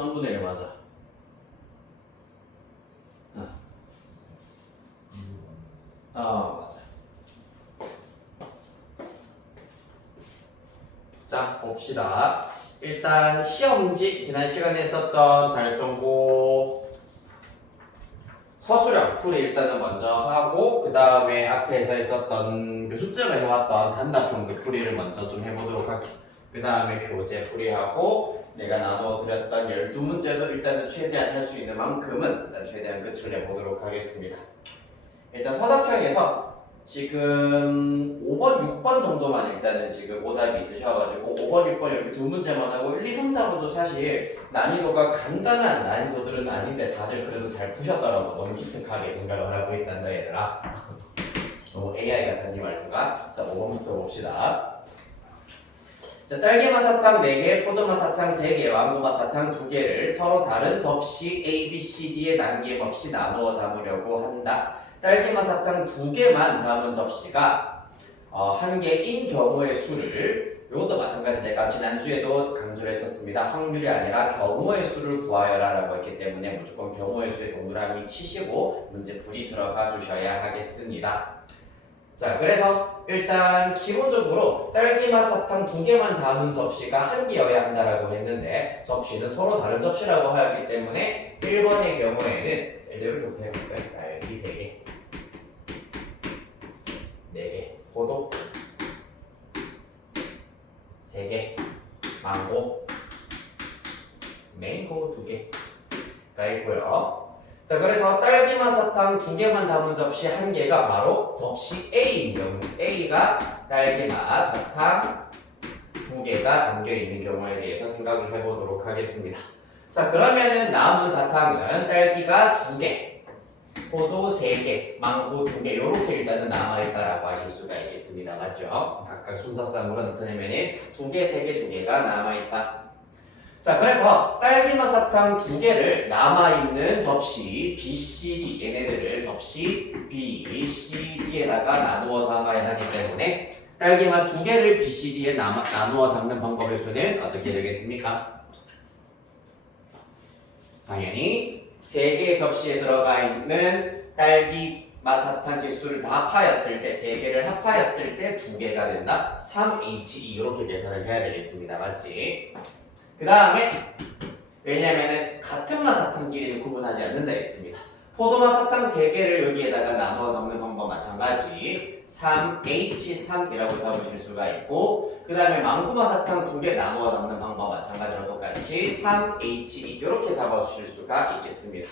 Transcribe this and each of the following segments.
3분의 1 맞아. 맞아. 자, 봅시다. 일단 시험지 지난 시간에 썼던 달성고 서술형 풀이 일단은 먼저 하고 그 다음에 앞에서 했었던 그 숙제로 해왔던 단답형도 풀이를 먼저 좀 해보도록 할게요. 그 다음에 교재 풀이하고 내가 나눠드렸던 12문제도 일단은 최대한 할 수 있는 만큼은 일단 최대한 끝을 내보도록 하겠습니다. 일단 서답형에서 지금 5번, 6번 정도만 일단은 지금 오답이 있으셔가지고 5번, 6번 이렇게 두 문제만 하고 1, 2, 3, 4번도 사실 난이도가 간단한 난이도들은 아닌데 다들 그래도 잘 푸셨더라고. 너무 기특하게 생각을 하고 있단다 얘들아. 너무 AI 같은 이 말투가. 자, 5번부터 봅시다. 자, 딸기맛 사탕 4개, 포도맛 사탕 3개, 망고맛 사탕 2개를 서로 다른 접시 A, B, C, D에 남김없이 나누어 담으려고 한다. 딸기맛 사탕 2개만 담은 접시가 1개인 경우의 수를, 이것도 마찬가지 내가 지난주에도 강조를 했었습니다. 확률이 아니라 경우의 수를 구하여라 라고 했기 때문에 무조건 경우의 수에 동그라미 치시고 문제 풀이 들어가 주셔야 하겠습니다. 자, 그래서 일단 기본적으로 딸기맛 사탕 2개만 담은 접시가 1개여야 한다라고 했는데 접시는 서로 다른 접시라고 하였기 때문에 1번의 경우에는 이렇게 해볼까요? 딸기 3개, 4개, 포도 3개, 망고 2개가 있고요. 자, 그래서 딸기맛 사탕 2개만 담은 접시 1개가 바로 접시 A인 경우, A가 딸기맛 사탕 2개가 담겨있는 경우에 대해서 생각을 해보도록 하겠습니다. 자, 그러면은 남은 사탕은 딸기가 2개, 포도 3개, 망고 2개 이렇게 일단은 남아있다라고 하실 수가 있겠습니다. 맞죠? 각각 순서상으로 나타내면은 2개, 3개, 2개가 남아있다. 자, 그래서 딸기맛 사탕 2개를 남아있는 접시 B, C, D 얘네들을 접시 B, C, D에다가 나누어 담아야 하기 때문에 딸기맛 2개를 B, C, D에 나누어 담는 방법의 수는 어떻게 되겠습니까? 당연히 3개의 접시에 들어가 있는 딸기 맛사탕 개수를 다 합하였을 때 3개를 합하였을 때 2개가 된다. 3H2 이렇게 계산을 해야 되겠습니다. 맞지? 그 다음에 왜냐면은 같은 맛사탕끼리는 구분하지 않는다 했습니다. 포도맛 사탕 3개를 여기에다가 나눠 담는 방법 마찬가지 3H3이라고 잡으실 수가 있고 그 다음에 망고맛 사탕 2개 나누어 담는 방법 마찬가지로 똑같이 3H2 이렇게 잡아주실 수가 있겠습니다.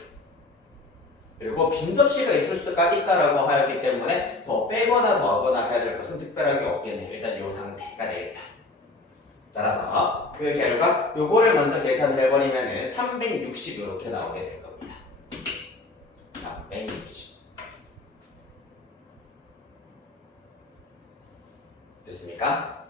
그리고 빈 접시가 있을 수가 있다라고 하였기 때문에 더 빼거나 더하거나 해야 될 것은 특별하게 없겠네요. 일단 이 상태가 되겠다. 따라서 그 결과 요거를 먼저 계산을 해버리면 360 이렇게 나오게 될 겁니다. 360 됐습니까?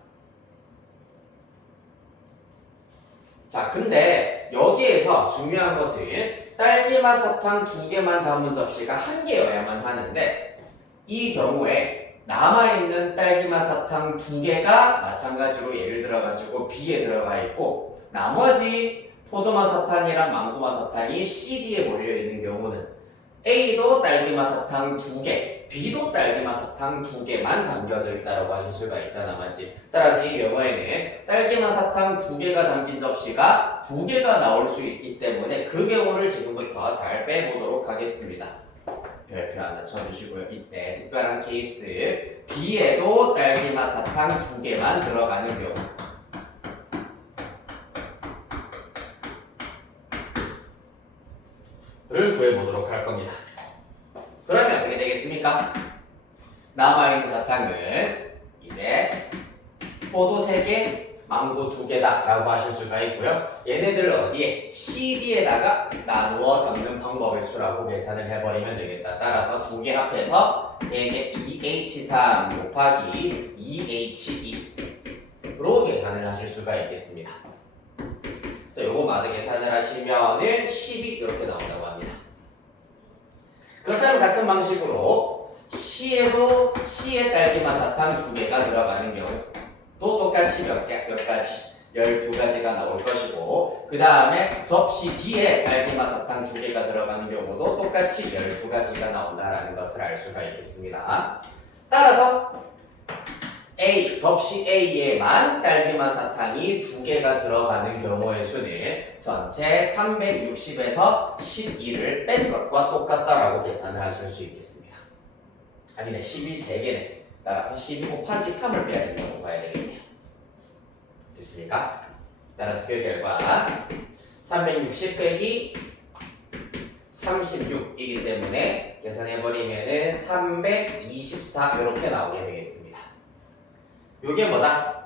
자, 근데 여기에서 중요한 것은 딸기맛 사탕 2개만 담은 접시가 1개여야만 하는데 이 경우에 남아있는 딸기맛 사탕 2개가 마찬가지로 예를 들어가지고 B에 들어가 있고 나머지 포도맛 사탕이랑 망고맛 사탕이 C, D에 몰려있는 경우는 A도 딸기맛 사탕 2개, B도 딸기맛 사탕 2개만 담겨져 있다고 하실 수가 있잖아, 맞지? 따라서 이 경우에는 딸기맛 사탕 2개가 담긴 접시가 2개가 나올 수 있기 때문에 그 경우를 지금부터 잘 빼보도록 하겠습니다. 별표 하나 쳐주시고요. 이때 특별한 케이스 B에도 딸기맛 사탕 2개만 들어가는 경우 를 구해보도록 할 겁니다. 그러면 어떻게 되겠습니까? 남아있는 사탕은 이제 포도 3개, 망고 2개다 라고 하실 수가 있고요. 얘네들을 어디에? CD에다가 나누어 담는 방법의 수라고 계산을 해버리면 되겠다. 따라서 2개 합해서 3개 2H3 곱하기 2H2로 계산을 하실 수가 있겠습니다. 자, 요거 마저 계산을 하시면은 12 이렇게 나온다고 합니다. 그렇다면 같은 방식으로 C에도 C의 딸기맛 사탕 2개가 들어가는 경우 또 똑같이 몇 가지 12가지가 나올 것이고 그 다음에 접시 뒤에 딸기맛 사탕 2개가 들어가는 경우도 똑같이 12가지가 나온다라는 것을 알 수가 있겠습니다. 따라서 접시 A에만 딸기맛 사탕이 2개가 들어가는 경우의 수는 전체 360에서 12를 뺀 것과 똑같다라고 계산을 하실 수 있겠습니다. 아니네, 12 3개네. 따라서 12 곱하기 3을 빼야 된다고 봐야 되겠네요. 됐습니까? 따라서 그 결과 360 빼기 36이기 때문에 계산해버리면은 324 이렇게 나오게 되겠습니다. 요게 뭐다?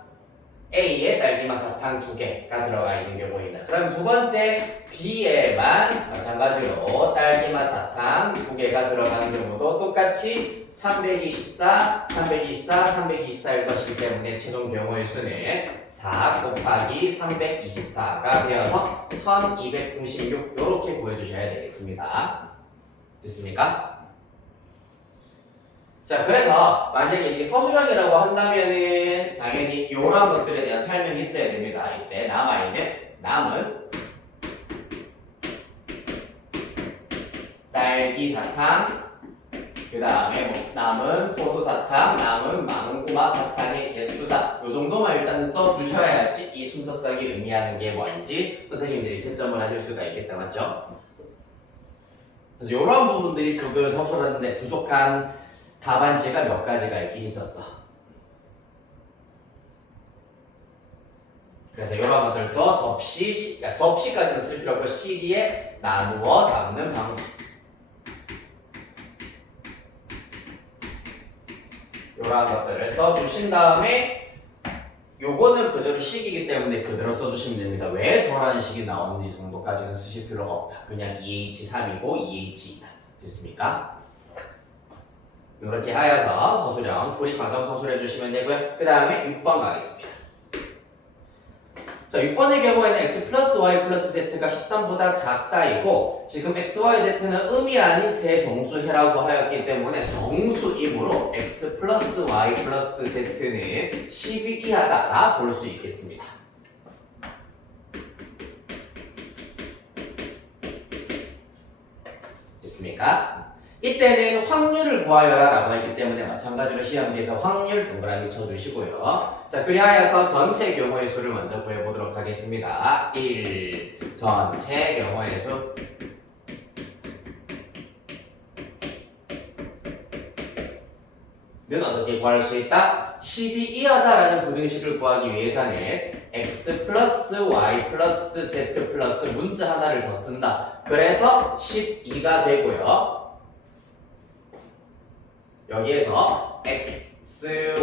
A에 딸기맛 사탕 2개가 들어가 있는 경우입니다. 그럼 두 번째 B에만 마찬가지로 딸기맛 사탕 2개가 들어가는 경우도 똑같이 324, 324, 324일 것이기 때문에 최종 경우의 수는 4 곱하기 324가 되어서 1296 이렇게 보여주셔야 되겠습니다. 됐습니까? 자, 그래서 만약에 이게 서술형이라고 한다면은 당연히 이러한 것들에 대한 설명이 있어야 됩니다. 이때 남은 딸기 사탕, 그 다음에 남은 포도 사탕, 남은 망고맛 사탕의 개수다. 이 정도만 일단은 써주셔야지 이 순서성이 의미하는 게 뭔지 선생님들이 채점을 하실 수가 있겠다, 맞죠? 그래서 이런 부분들이 조금 서술하는데 부족한 답안지가 몇 가지가 있긴 있었어. 그래서 이런 것들도 접시까지는 쓸 필요 없고 CD에 나누어 담는 방법. 이런 것들을 써주신 다음에 요거는 그대로 식이기 때문에 그대로 써주시면 됩니다. 왜 저라는 식이 나오는지 정도까지는 쓰실 필요가 없다. 그냥 2H3이고 2H2다. 됐습니까? 이렇게 하여서 서술형 불이 과정 서술해 주시면 되고요. 그 다음에 6번 가겠습니다. 자, 6번의 경우에는 x 플러스 y 플러스 z가 13보다 작다이고 지금 x, y, z는 음이 아닌 세 정수해라고 하였기 때문에 정수이므로 x 플러스 y 플러스 z는 12 이하다 볼 수 있겠습니다. 됐습니까? 이때는 확률을 구하여라 라고 했기 때문에 마찬가지로 시험지에서 확률 동그라미 쳐주시고요. 자, 그리하여서 전체 경우의 수를 먼저 구해보도록 하겠습니다. 1. 전체 경우의 수. 는 어떻게 구할 수 있다? 12 이하다라는 부등식을 구하기 위해서는 x 플러스 y 플러스 z 플러스 문자 하나를 더 쓴다. 그래서 12가 되고요. 여기에서 x,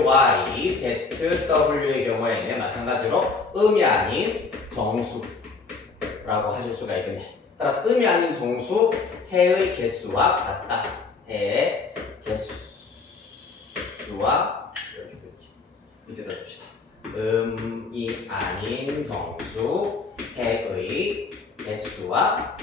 y, z, w의 경우에는 마찬가지로 음이 아닌 정수라고 하실 수가 있겠네. 따라서 음이 아닌 정수 해의 개수와 같다. 해의 개수와 이렇게 쓸게요. 밑에다 씁시다. 음이 아닌 정수 해의 개수와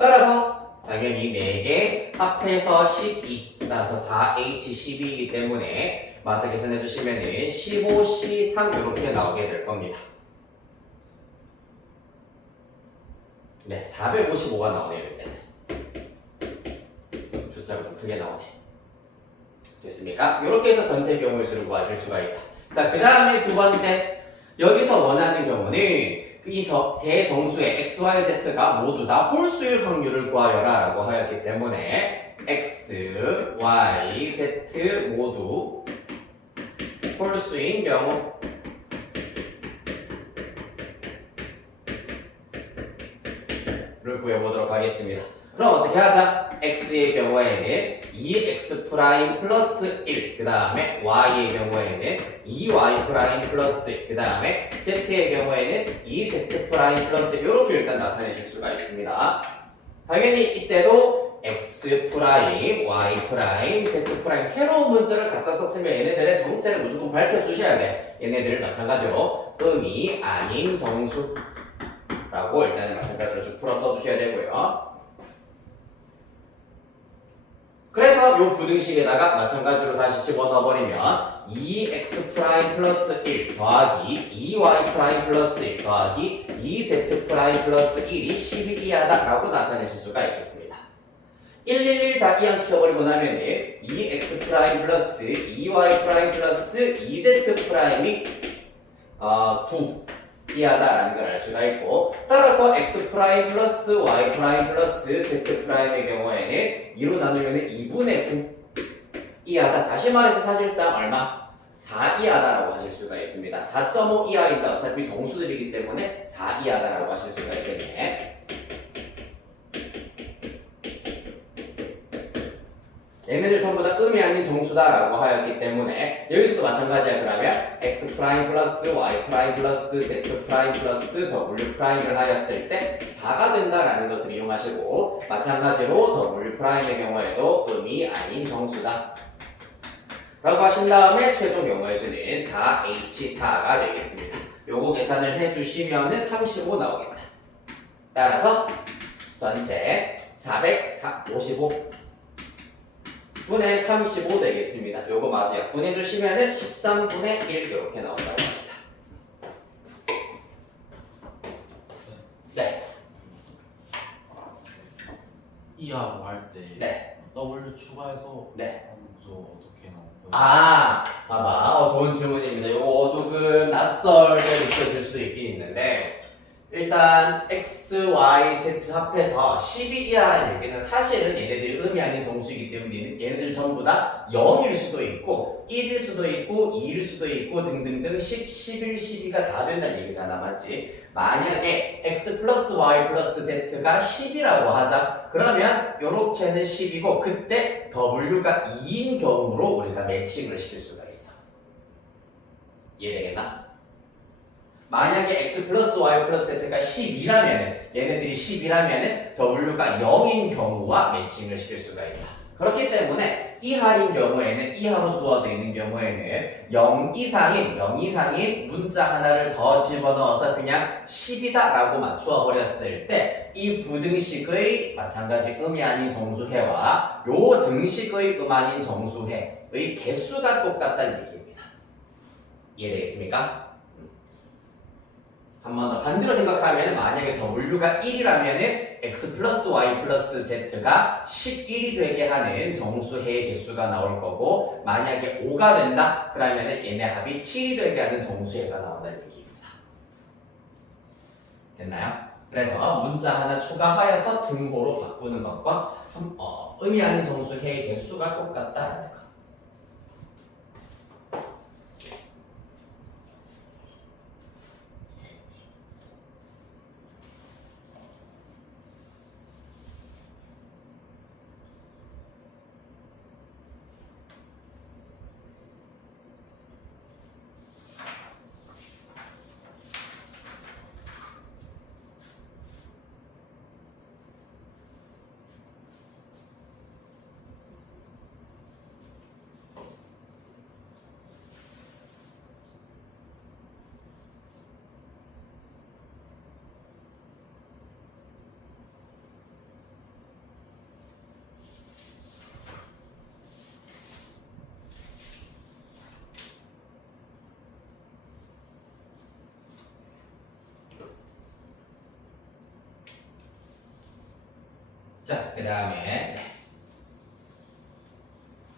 따라서 당연히 4개 합해서 12 따라서 4H12이기 때문에 마저 계산해 주시면 15C3 이렇게 나오게 될 겁니다. 네, 455가 나오네요. 이때는 숫자가 좀 크게 나오네. 됐습니까? 이렇게 해서 전체 경우의 수를 구하실 수가 있다. 자, 그 다음에 두 번째 여기서 원하는 경우는 이 세 정수의 x, y, z가 모두 다 홀수일 확률을 구하여라 라고 하였기 때문에 x, y, z 모두 홀수인 경우 를 구해보도록 하겠습니다. 그럼 어떻게 하자? x의 경우에는 2x 프라임 플러스 1, 그 다음에 y의 경우에는 2y 프라임 플러스 1, 그 다음에 z의 경우에는 2z 프라임 플러스 1 이렇게 일단 나타내실 수가 있습니다. 당연히 이때도 x 프라임, y 프라임, z 프라임 새로운 문자를 갖다 썼으면 얘네들의 정체를 무조건 밝혀주셔야 돼. 얘네들 마찬가지로 음이 아닌 정수라고 일단은 마찬가지로 쭉 풀어 써주셔야 되고요. 그래서 요 부등식에다가 마찬가지로 다시 집어넣어버리면 2x 프라임 플러스 1 더하기 2y 프라임 플러스 1 더하기 2z 프라임 플러스 1이 10이 이하다 라고 나타내실 수가 있겠습니다. 111 다 이항시켜버리고 나면은 2x 프라임 플러스 2y 프라임 플러스 2z 프라임이 9 이하다라는 걸 알 수가 있고, 따라서 x 프라임 플러스 y 프라임 플러스 z 프라임의 경우에는 2로 나누면 2분의 9 이하다. 다시 말해서 사실상 얼마? 4 이하다라고 하실 수가 있습니다. 4.5 이하인데 어차피 정수들이기 때문에 4 이하다라고 하실 수가 있겠네. 얘네들 전부 다 음이 아닌 정수다라고 하였기 때문에 여기서도 마찬가지야. 그러면 x 프라임 플러스 y 프라임 플러스 z 프라임 플러스 w 프라임을 하였을 때 4가 된다라는 것을 이용하시고, 마찬가지로 w 프라임의 경우에도 음이 아닌 정수다 라고 하신 다음에 최종 경우의 수는 4H4가 되겠습니다. 요거 계산을 해주시면은 35 나오겠다. 따라서 전체 455 분의 35 되겠습니다. 요거 마저 약분해 주시면은 13분의 1 이렇게 나온다고 합니다. 네. 이하고 할 때 네. W 추가해서 네. 저 어떻게 나올까요? 봐봐. 좋은 질문입니다. 요거 조금 낯설게 느껴질 수도 있긴 있는데, 일단 x, y, z 합해서 12 이하라는 얘기는 사실은 얘네들이 음이 아닌 정수이기 때문에 얘네들 전부 다 0일 수도 있고 1일 수도 있고 2일 수도 있고 등등등 10, 11, 12가 다 된다는 얘기잖아. 맞지? 만약에 x 플러스 y 플러스 z가 10이라고 하자. 그러면 요렇게는 10이고 그때 w가 2인 경우로 우리가 매칭을 시킬 수가 있어. 이해되겠나? 만약에 x 플러스 y 플러스 z가 10이라면 얘네들이 10이라면 w가 0인 경우와 매칭을 시킬 수가 있다. 그렇기 때문에 이하인 경우에는, 이하로 주어져 있는 경우에는 0 이상인 문자 하나를 더 집어넣어서 그냥 10이다 라고 맞추어 버렸을 때 이 부등식의 마찬가지 음이 아닌 정수해와 요 등식의 음 아닌 정수해의 개수가 똑같다는 얘기입니다. 이해되겠습니까? 한 번 더 반대로 생각하면 만약에 w가 1이라면 x 플러스 y 플러스 z가 11이 되게 하는 정수해의 개수가 나올 거고, 만약에 5가 된다? 그러면 얘네 합이 7이 되게 하는 정수해가 나온다는 얘기입니다. 됐나요? 그래서 문자 하나 추가하여서 등호로 바꾸는 것과 의미하는 정수해의 개수가 똑같다는 거. 자, 그 다음에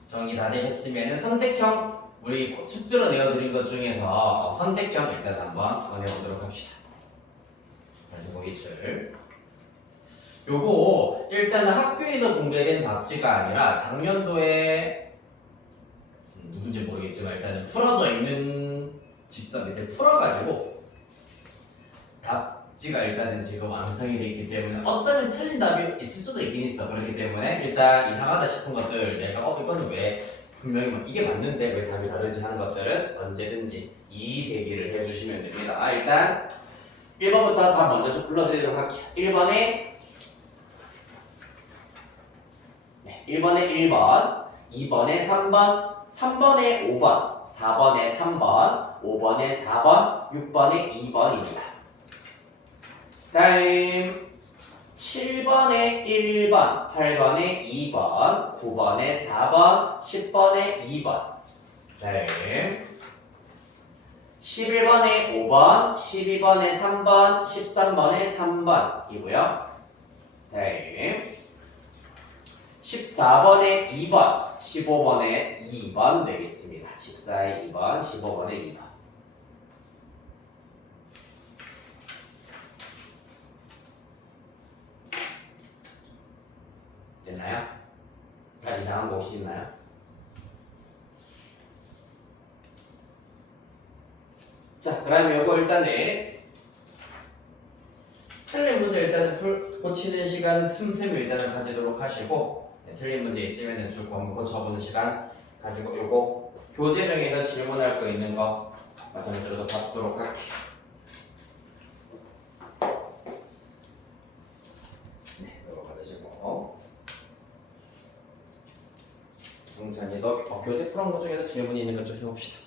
정리 다 되셨으면 선택형, 우리 숙제로 내어드린 것 중에서 선택형 일단 한번 꺼내보도록 합시다. 그래서 보기줄 요거 일단은 학교에서 공개된 답지가 아니라 작년도에 누군지 모르겠지만 일단은 풀어져 있는 직접 이제 풀어가지고 답지가 일단은 지금 완성이 되어 있기 때문에 어쩌면 틀린 답이 있을 수도 있긴 있어. 그렇기 때문에 일단 이상하다 싶은 것들 내가 이거는 왜 분명히 이게 맞는데 왜 답이 다르지 하는 것들은 언제든지 이의제기를 해주시면 됩니다. 일단 1번부터 답 먼저 좀 불러드리도록 할게요. 1번에 1번에 1번, 2번에 3번, 3번에 5번, 4번에 3번, 5번에 4번, 6번에 2번입니다. 다음 7번에 1번, 8번에 2번, 9번에 4번, 10번에 2번. 네. 11번에 5번, 12번에 3번, 13번에 3번이고요. 네. 14번에 2번, 15번에 2번 되겠습니다. 14에 2번, 15번에 2번. 됐나요? 다 이상한 거 혹시 있나요? 자, 그러면 이거 일단은 틀린 문제 일단은 고치는 시간은 틈틈이 일단은 가지도록 하시고 네, 틀린 문제 있으면은 쭉 한번 고쳐보는 시간 가지고 요거 교재 중에서 질문할 거 있는 거 마찬가지로 받도록 할게요. 네, 이거 받으시고 정찬이도 교재 풀은 것 중에서 질문이 있는 것 좀 해봅시다.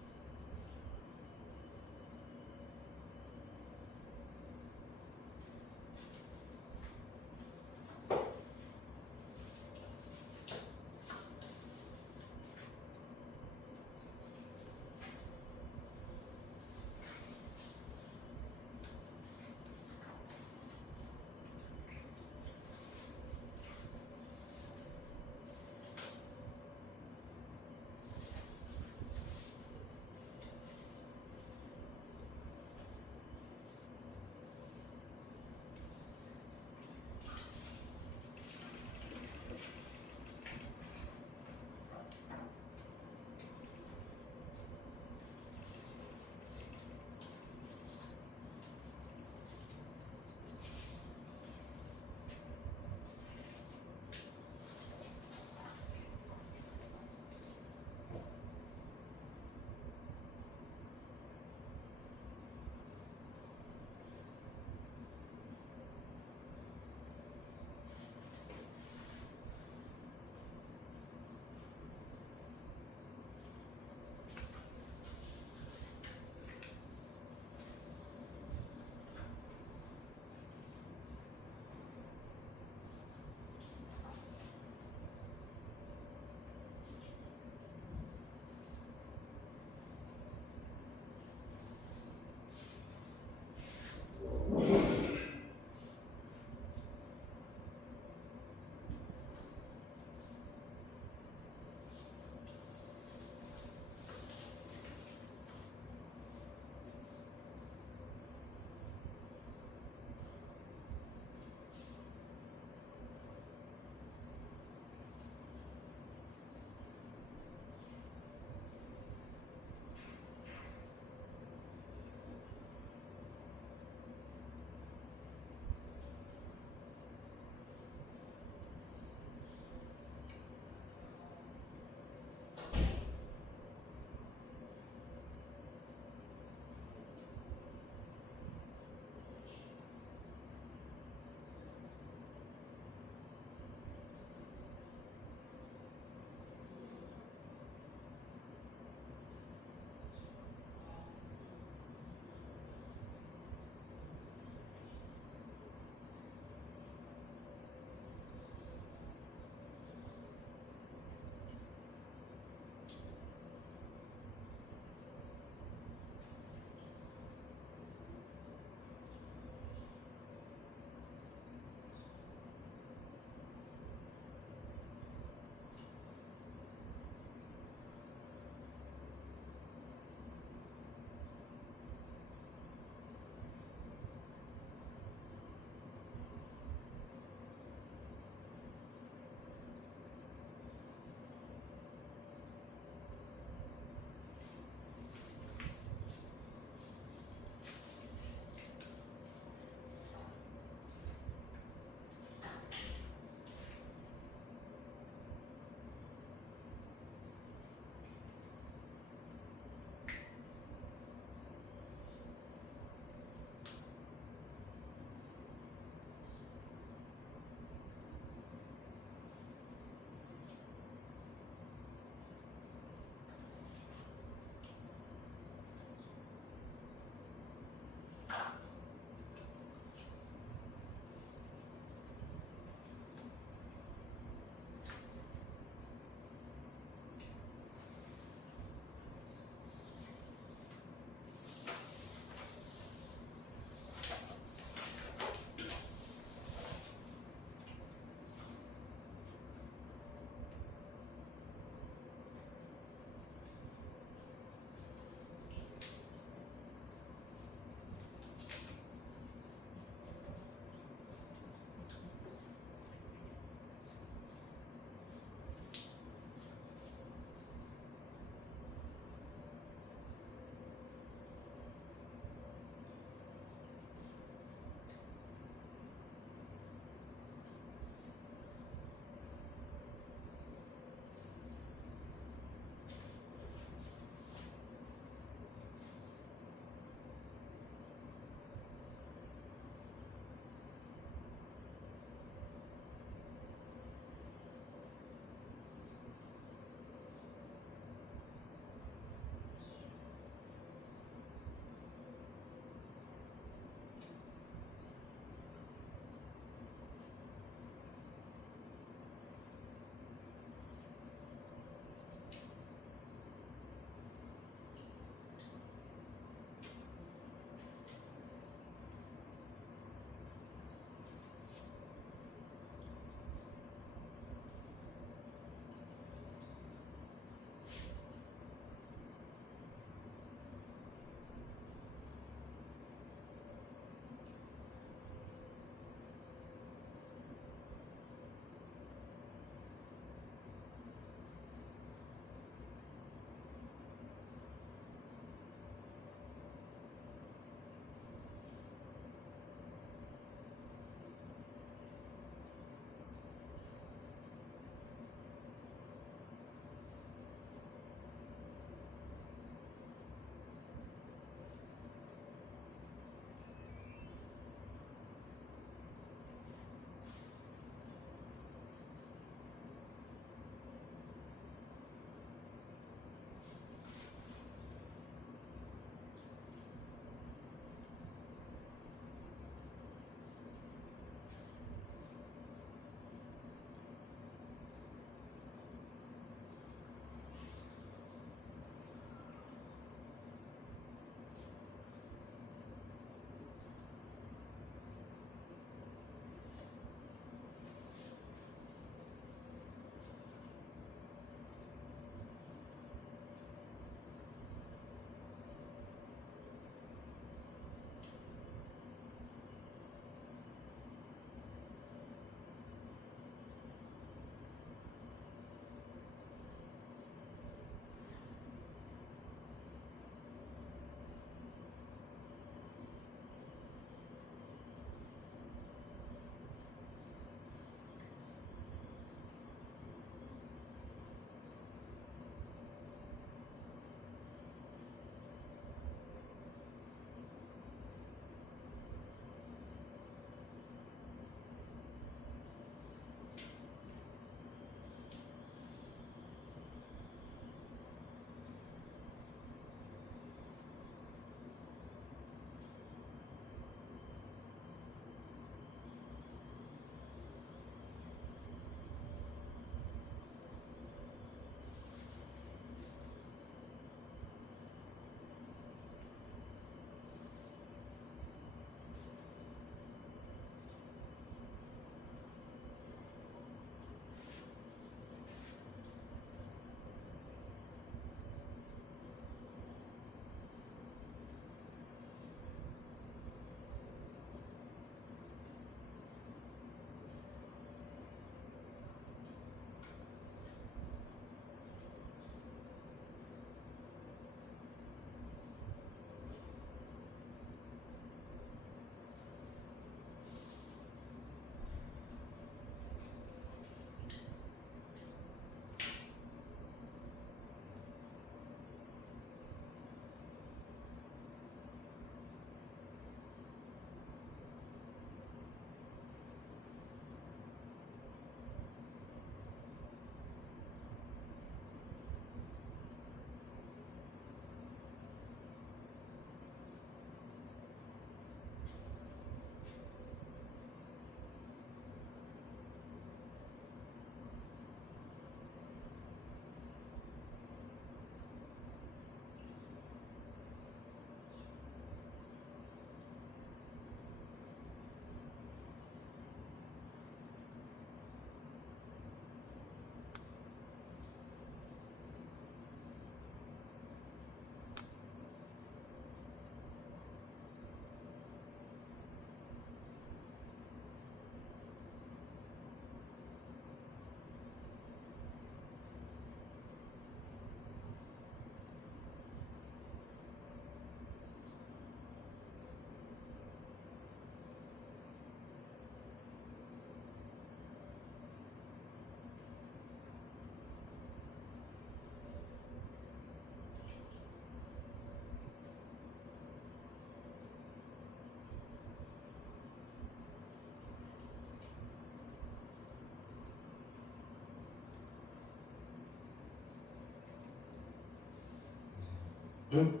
응?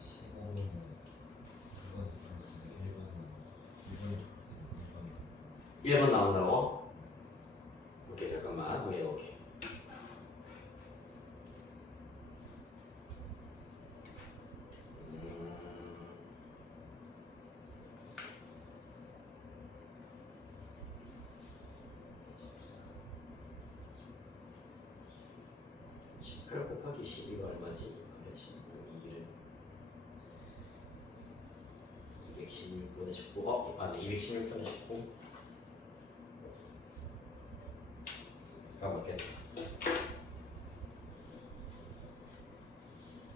15는 잠깐 플러스 1번 1번 나온다고? 오케이 잠깐만 오케이 음... 18 곱하기 12가 얼마지? 15, 2는 216분의 19 아니 216분의 19 가볼게.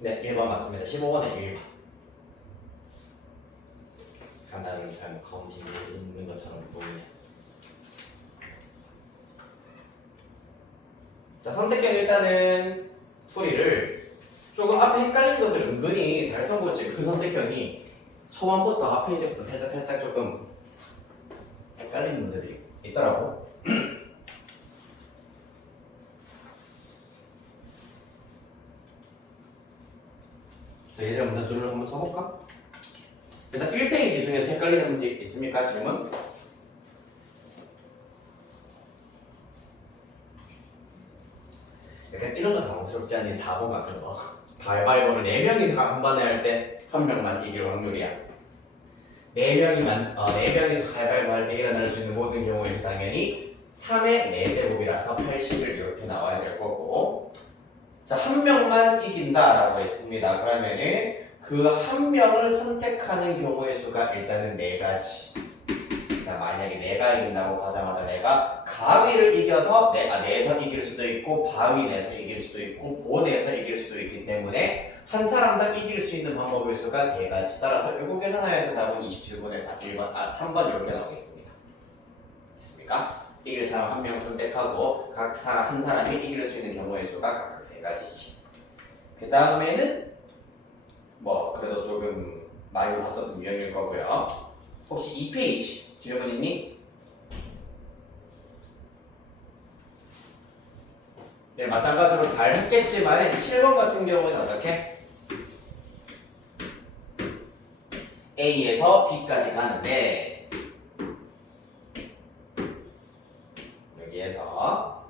네 1번 맞습니다. 15번에 1번 간단하게 잘 카운팅 있는 것처럼 보이네. 자 선택형 일단은 풀이를 조금 앞에 헷갈리는 것들 은근히 잘 써보지. 그 선택형이 초반부터 앞에 이제부터 살짝 조금 헷갈리는 문제들이 있더라고. 자 얘들 문제 줄을 한번 쳐볼까? 일단 1페이지 중에서 헷갈리는 문제 있습니까? 질문? 약간 이런 거 당황스럽지 않니? 4번 같은 거 가위바위보를 4명이서 한 번에 할 때 한 명만 이길 확률이야. 4명이서 가위바위보 할 때 일어날 수 있는 모든 경우에서 당연히 3의 4제곱이라서 80을 이렇게 나와야 될 거고, 자, 한 명만 이긴다라고 했습니다. 그러면은 그 한 명을 선택하는 경우의 수가 일단은 4가지. 자, 만약에 내가 이긴다고 가자마자 내가 가위를 이겨서 내서 이길 수도 있고 바위 내서 이길 수도 있고 보 내서 이길 수도 있기 때문에 한 사람당 이길 수 있는 방법의 수가 3가지. 따라서 결국 계산하여서 답은 27번에서 3번 이렇게 나오겠습니다. 됐습니까? 이길 사람 한 명 선택하고 각 사람 한 사람이 이길 수 있는 경우의 수가 각각 3가지씩. 그 다음에는 뭐 그래도 조금 많이 봤었던 유형일 거고요. 혹시 2페이지 질문 있니? 네, 마찬가지로 잘 했겠지만 7번 같은 경우는 어떻게? A에서 B까지 가는데 여기에서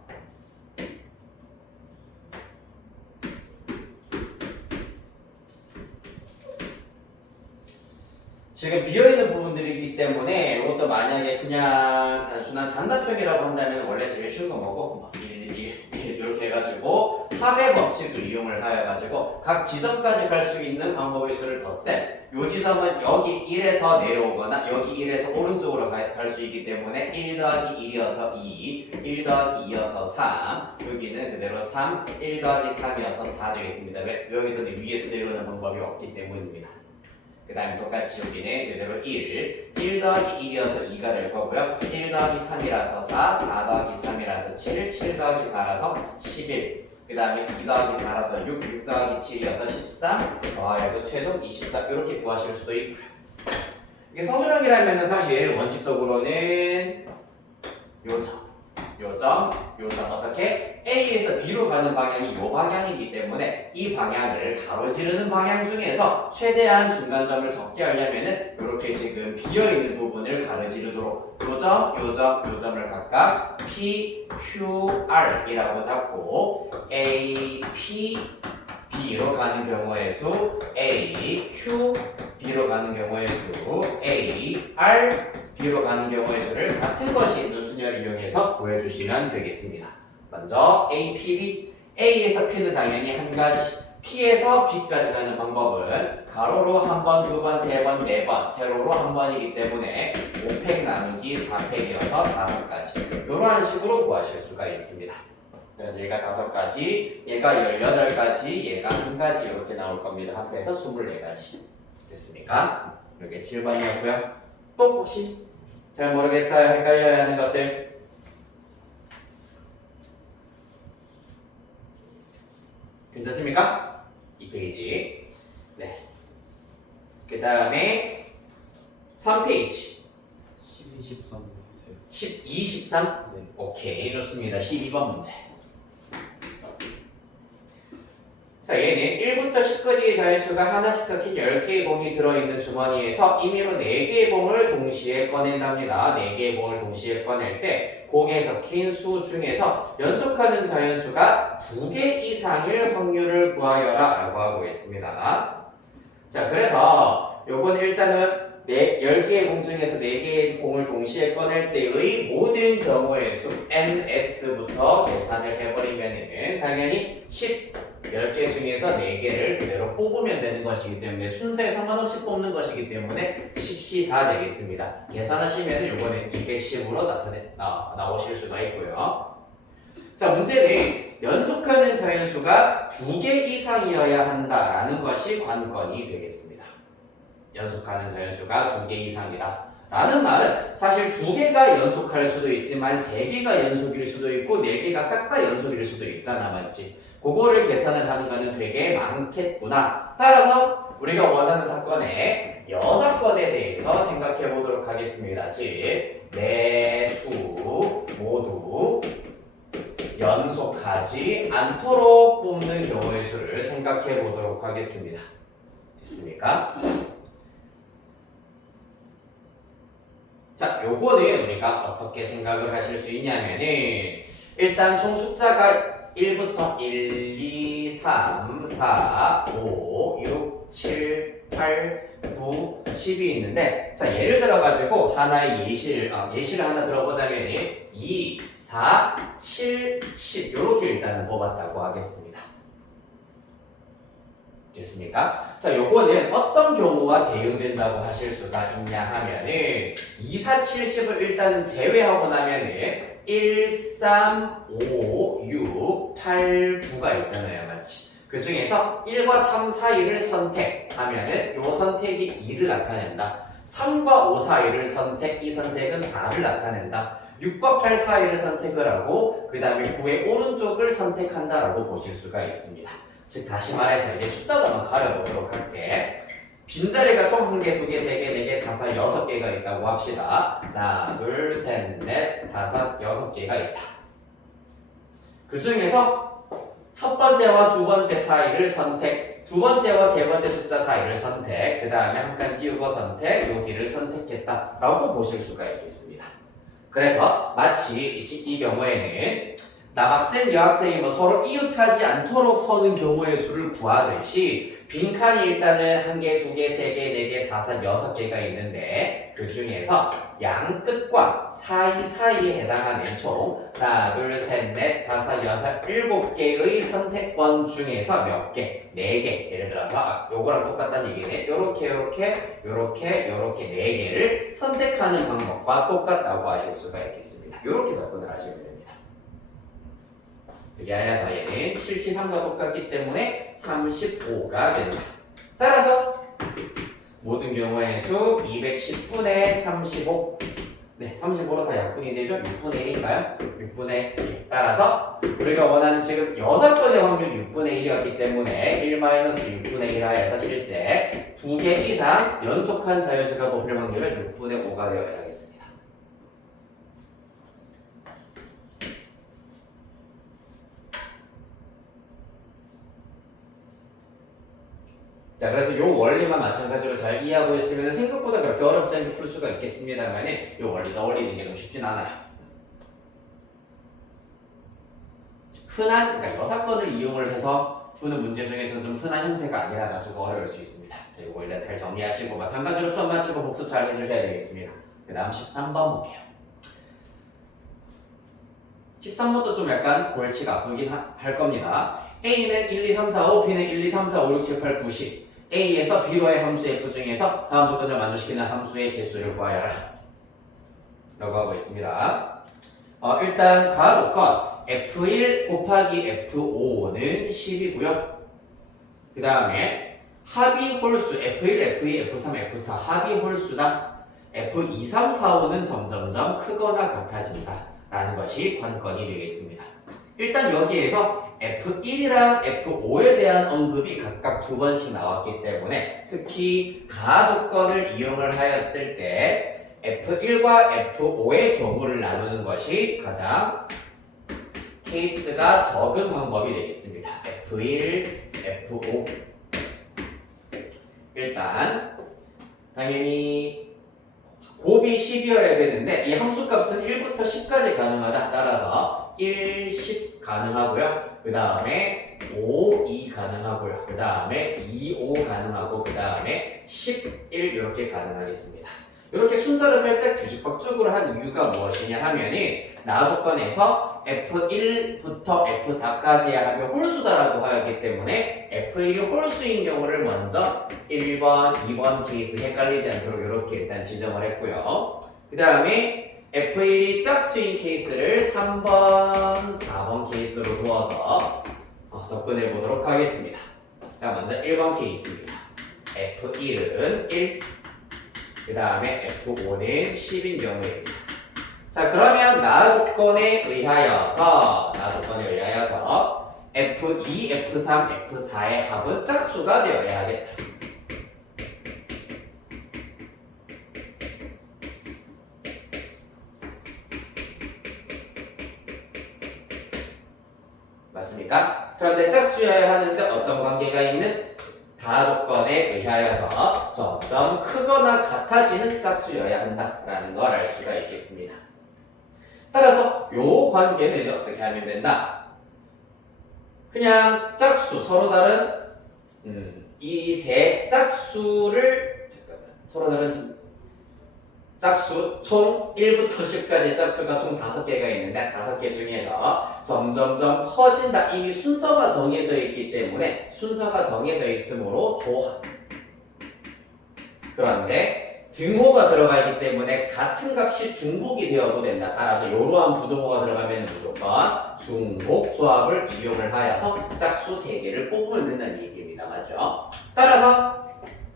지금 비어있는 부분들이 있기 때문에 이것도 만약에 그냥 단순한 단답형이라고 한다면 원래 제일 쉬운 건 뭐고 1 이렇게 해가지고 합의 법칙을 이용을 하여가지고 각 지점까지 갈 수 있는 방법의 수를 덧셈. 요 지점은 여기 1에서 내려오거나 여기 1에서 오른쪽으로 갈 수 있기 때문에 1 더하기 1이어서 2, 1 더하기 2여서 3, 여기는 그대로 3, 1 더하기 3이어서 4 되겠습니다. 왜? 여기서는 위에서 내려오는 방법이 없기 때문입니다. 그 다음에 똑같이 여기는 그대로 1 더하기 1이어서 2가 될 거고요. 1 더하기 3이라서 4, 4 더하기 3이라서 7, 7 더하기 4라서 11. 그 다음에 2 더하기 4라서 6, 6 더하기 7이어서 13. 더해서 최종 24. 이렇게 구하실 수도 있고요. 이게 서술형이라면 사실 원칙적으로는 요점 어떻게? A에서 B로 가는 방향이 요 방향이기 때문에 이 방향을 가로지르는 방향 중에서 최대한 중간점을 적게 하려면은 이렇게 지금 비어있는 부분을 가로지르도록 요점을 각각 P, Q, R이라고 잡고 A, P, B로 가는 경우의 수 A, Q, B로 가는 경우의 수 A, R, B로 가는 경우의 수를 같은 것이 있는 순열을 이용해서 구해주시면 되겠습니다. 먼저 A, P, B. A에서 P는 당연히 한 가지, P에서 B까지 가는 방법은 가로로 한 번, 두 번, 세 번, 네 번, 세로로 한 번이기 때문에 5팩 나누기 4팩이어서 5가지. 이런 식으로 구하실 수가 있습니다. 그래서 얘가 5가지, 얘가 18가지, 얘가 한 가지 이렇게 나올 겁니다. 합해서 24가지. 됐습니까? 이렇게 7번이었고요. 또 혹시 잘 모르겠어요? 헷갈려야 하는 것들? 괜찮습니까? 2페이지. 네. 그 다음에 3페이지. 12, 13 주세요. 12, 13? 네. 오케이, 좋습니다. 12번 문제. 자, 얘는 1부터 10까지의 자연수가 하나씩 적힌 10개의 봉이 들어있는 주머니에서 임의로 4개의 봉을 동시에 꺼낸답니다. 4개의 봉을 동시에 꺼낼 때 공에 적힌 수 중에서 연속하는 자연수가 2개 이상일 확률을 구하여라 라고 하고 있습니다. 자, 그래서 요건 일단은 10개의 공 중에서 4개의 공을 동시에 꺼낼 때의 모든 경우의 수 ns부터 계산을 해버리면 당연히 10개 중에서 4개를 그대로 뽑으면 되는 것이기 때문에 순서에 상관없이 뽑는 것이기 때문에 10C4 되겠습니다. 계산하시면 요거는 210으로 나오실 수가 있고요. 자, 문제는 연속하는 자연수가 2개 이상이어야 한다라는 것이 관건이 되겠습니다. 연속하는 자연수가 2개 이상이다 라는 말은 사실 2개가 연속할 수도 있지만 3개가 연속일 수도 있고 4개가 싹 다 연속일 수도 있잖아, 맞지? 그거를 계산을 하는 거는 되게 많겠구나. 따라서 우리가 원하는 사건의 6건에 대해서 생각해 보도록 하겠습니다. 즉, 매수 모두 연속하지 않도록 뽑는 경우의 수를 생각해 보도록 하겠습니다. 됐습니까? 자, 요거는 우리가 어떻게 생각을 하실 수 있냐면은 일단 총 숫자가 1부터 1, 2, 3, 4, 5, 6, 7, 8, 9, 10이 있는데 자, 예를 들어가지고 하나의 예시를 하나 들어보자면 2, 4, 7, 10 요렇게 일단은 뽑았다고 하겠습니다. 됐습니까? 자, 요거는 어떤 경우와 대응된다고 하실 수가 있냐 하면은 2, 4, 7, 10을 일단은 제외하고 나면은 1, 3, 5, 6, 8, 9가 있잖아요, 맞지? 그 중에서 1과 3 사이를 선택하면은 요 선택이 2를 나타낸다. 3과 5 사이를 이 선택은 4를 나타낸다. 6과 8 사이를 선택을 하고 그 다음에 9의 오른쪽을 선택한다라고 보실 수가 있습니다. 즉 다시 말해서 이제 숫자도 한번 가려보도록 할게. 빈자리가 총 1개, 2개, 3개, 4개, 5, 6개가 있다고 합시다. 하나, 둘, 셋, 넷, 5, 6개가 있다. 그 중에서 첫 번째와 두 번째 사이를 선택, 두 번째와 세 번째 숫자 사이를 선택, 그 다음에 한 칸 띄우고 선택, 여기를 선택했다라고 보실 수가 있겠습니다. 그래서 마치 이 경우에는 남학생, 여학생이 서로 이웃하지 않도록 서는 경우의 수를 구하듯이 빈칸이 일단은 1개, 2개, 3개, 4개, 5, 6개가 있는데 그 중에서 양 끝과 사이에 해당하는 총 하나, 둘, 셋, 넷, 5, 6, 7개의 선택권 중에서 몇 개? 4개. 예를 들어서 요거랑 똑같다는 얘기네. 요렇게 4개를 선택하는 방법과 똑같다고 하실 수가 있겠습니다. 요렇게 접근을 하시면 됩니다. 그게 아니라서 얘는 773과 똑같기 때문에 35가 된다. 따라서 모든 경우의 수 210분의 35 35로 다 약분이 되죠? 6분의 1인가요? 6분의 1 따라서 우리가 원하는 지금 6번의 확률 6분의 1이었기 때문에 1-6분의 1 하여서 실제 2개 이상 연속한 자연수가 뽑힐 확률은 6분의 5가 되어야 하겠습니다. 자, 그래서 요 원리만 마찬가지로 잘 이해하고 있으면 생각보다 그렇게 어렵지 않게 풀 수가 있겠습니다만 요 원리 떠올리는 게 좀 쉽진 않아요. 그러니까 여사건을 이용을 해서 푸는 문제 중에서 좀 흔한 형태가 아니라 가지고 어려울 수 있습니다. 자, 요거 일단 잘 정리하시고 마찬가지로 수업 마치고 복습 잘 해주셔야 되겠습니다. 그 다음 13번 볼게요. 13번도 좀 약간 골치가 아프긴 할 겁니다. A는 1, 2, 3, 4, 5, B는 1, 2, 3, 4, 5, 6, 7, 8, 9, 10 A에서 B로의 함수 F 중에서 다음 조건을 만족시키는 함수의 개수를 구하여라 라고 하고 있습니다. 일단 가조건 F1 곱하기 F5는 10이고요. 그 다음에 합이 홀수 F1, F2, F3, F4 합이 홀수다. F2, 3, 4, 5는 점점점 크거나 같아진다 라는 것이 관건이 되겠습니다. 일단 여기에서 F1이랑 F5에 대한 언급이 각각 2번씩 나왔기 때문에 특히 가조건을 이용을 하였을 때 F1과 F5의 경우를 나누는 것이 가장 케이스가 적은 방법이 되겠습니다. F1, F5. 일단 당연히 곱이 10이어야 되는데 이 함수값은 1부터 10까지 가능하다. 따라서 1, 10 가능하고요. 그 다음에 5, 2 가능하고요. 그 다음에 2, 5 가능하고 그 다음에 10, 1 이렇게 가능하겠습니다. 이렇게 순서를 살짝 규칙법적으로 한 이유가 무엇이냐 하면은 나 조건에서 F1부터 F4까지의 합이 홀수다라고 하였기 때문에 F1이 홀수인 경우를 먼저 1번, 2번 케이스 헷갈리지 않도록 이렇게 일단 지정을 했고요. 그 다음에 F1이 짝수인 케이스를 3번, 4번 케이스로 두어서 접근해 보도록 하겠습니다. 자, 먼저 1번 케이스입니다. F1은 1, 그 다음에 F5는 10인 경우입니다. 자, 그러면 나 조건에 의하여서 F2, F3, F4의 합은 짝수가 되어야 하겠다. 맞습니까? 그런데 짝수여야 하는데 어떤 관계가 있는? 다 조건에 의하여서 점점 크거나 같아지는 짝수여야 한다라는 걸 알 수가 있겠습니다. 따라서 요 관계는 이제 어떻게 하면 된다? 그냥 짝수, 서로 다른 이 세 짝수를 서로 다른 짝수 총 1부터 10까지 짝수가 총 5개가 있는데 5개 중에서 점점점 커진다. 이미 순서가 정해져 있기 때문에 순서가 정해져 있으므로 조합. 그런데 등호가 들어가 있기 때문에 같은 값이 중복이 되어도 된다. 따라서 이러한 부등호가 들어가면 무조건 중복 조합을 이용을 하여서 짝수 3개를 뽑으면 된다는 얘기입니다. 맞죠? 따라서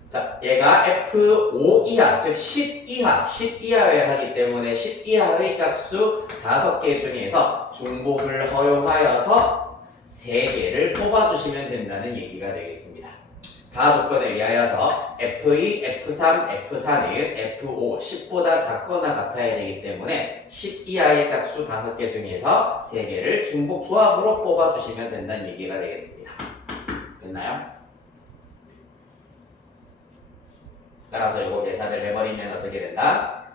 자, 얘가 F5 이하, 즉 10 이하, 10 이하여야 하기 때문에 10 이하의 짝수 5개 중에서 중복을 허용하여서 3개를 뽑아주시면 된다는 얘기가 되겠습니다. 다 조건에 의하여서 F2, F3, F4는 F5, 10보다 작거나 같아야 되기 때문에 10 이하의 짝수 5개 중에서 3개를 중복 조합으로 뽑아주시면 된다는 얘기가 되겠습니다. 됐나요? 따라서 이거 계산을 해버리면 어떻게 된다?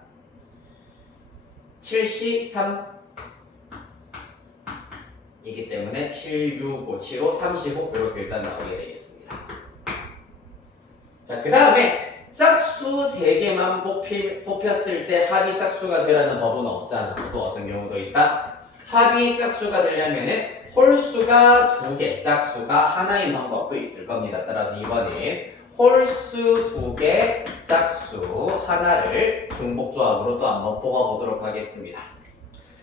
73 이기 때문에 7, 6, 5, 7, 5, 35 이렇게 일단 나오게 되겠습니다. 자, 그 다음에 짝수 3개만 뽑혔을 때 합이 짝수가 되라는 법은 없잖아. 또 어떤 경우도 있다. 합이 짝수가 되려면은 홀수가 2개, 짝수가 하나인 방법도 있을 겁니다. 따라서 이번에 홀수 2개, 짝수 하나를 중복조합으로 또 한번 뽑아보도록 하겠습니다.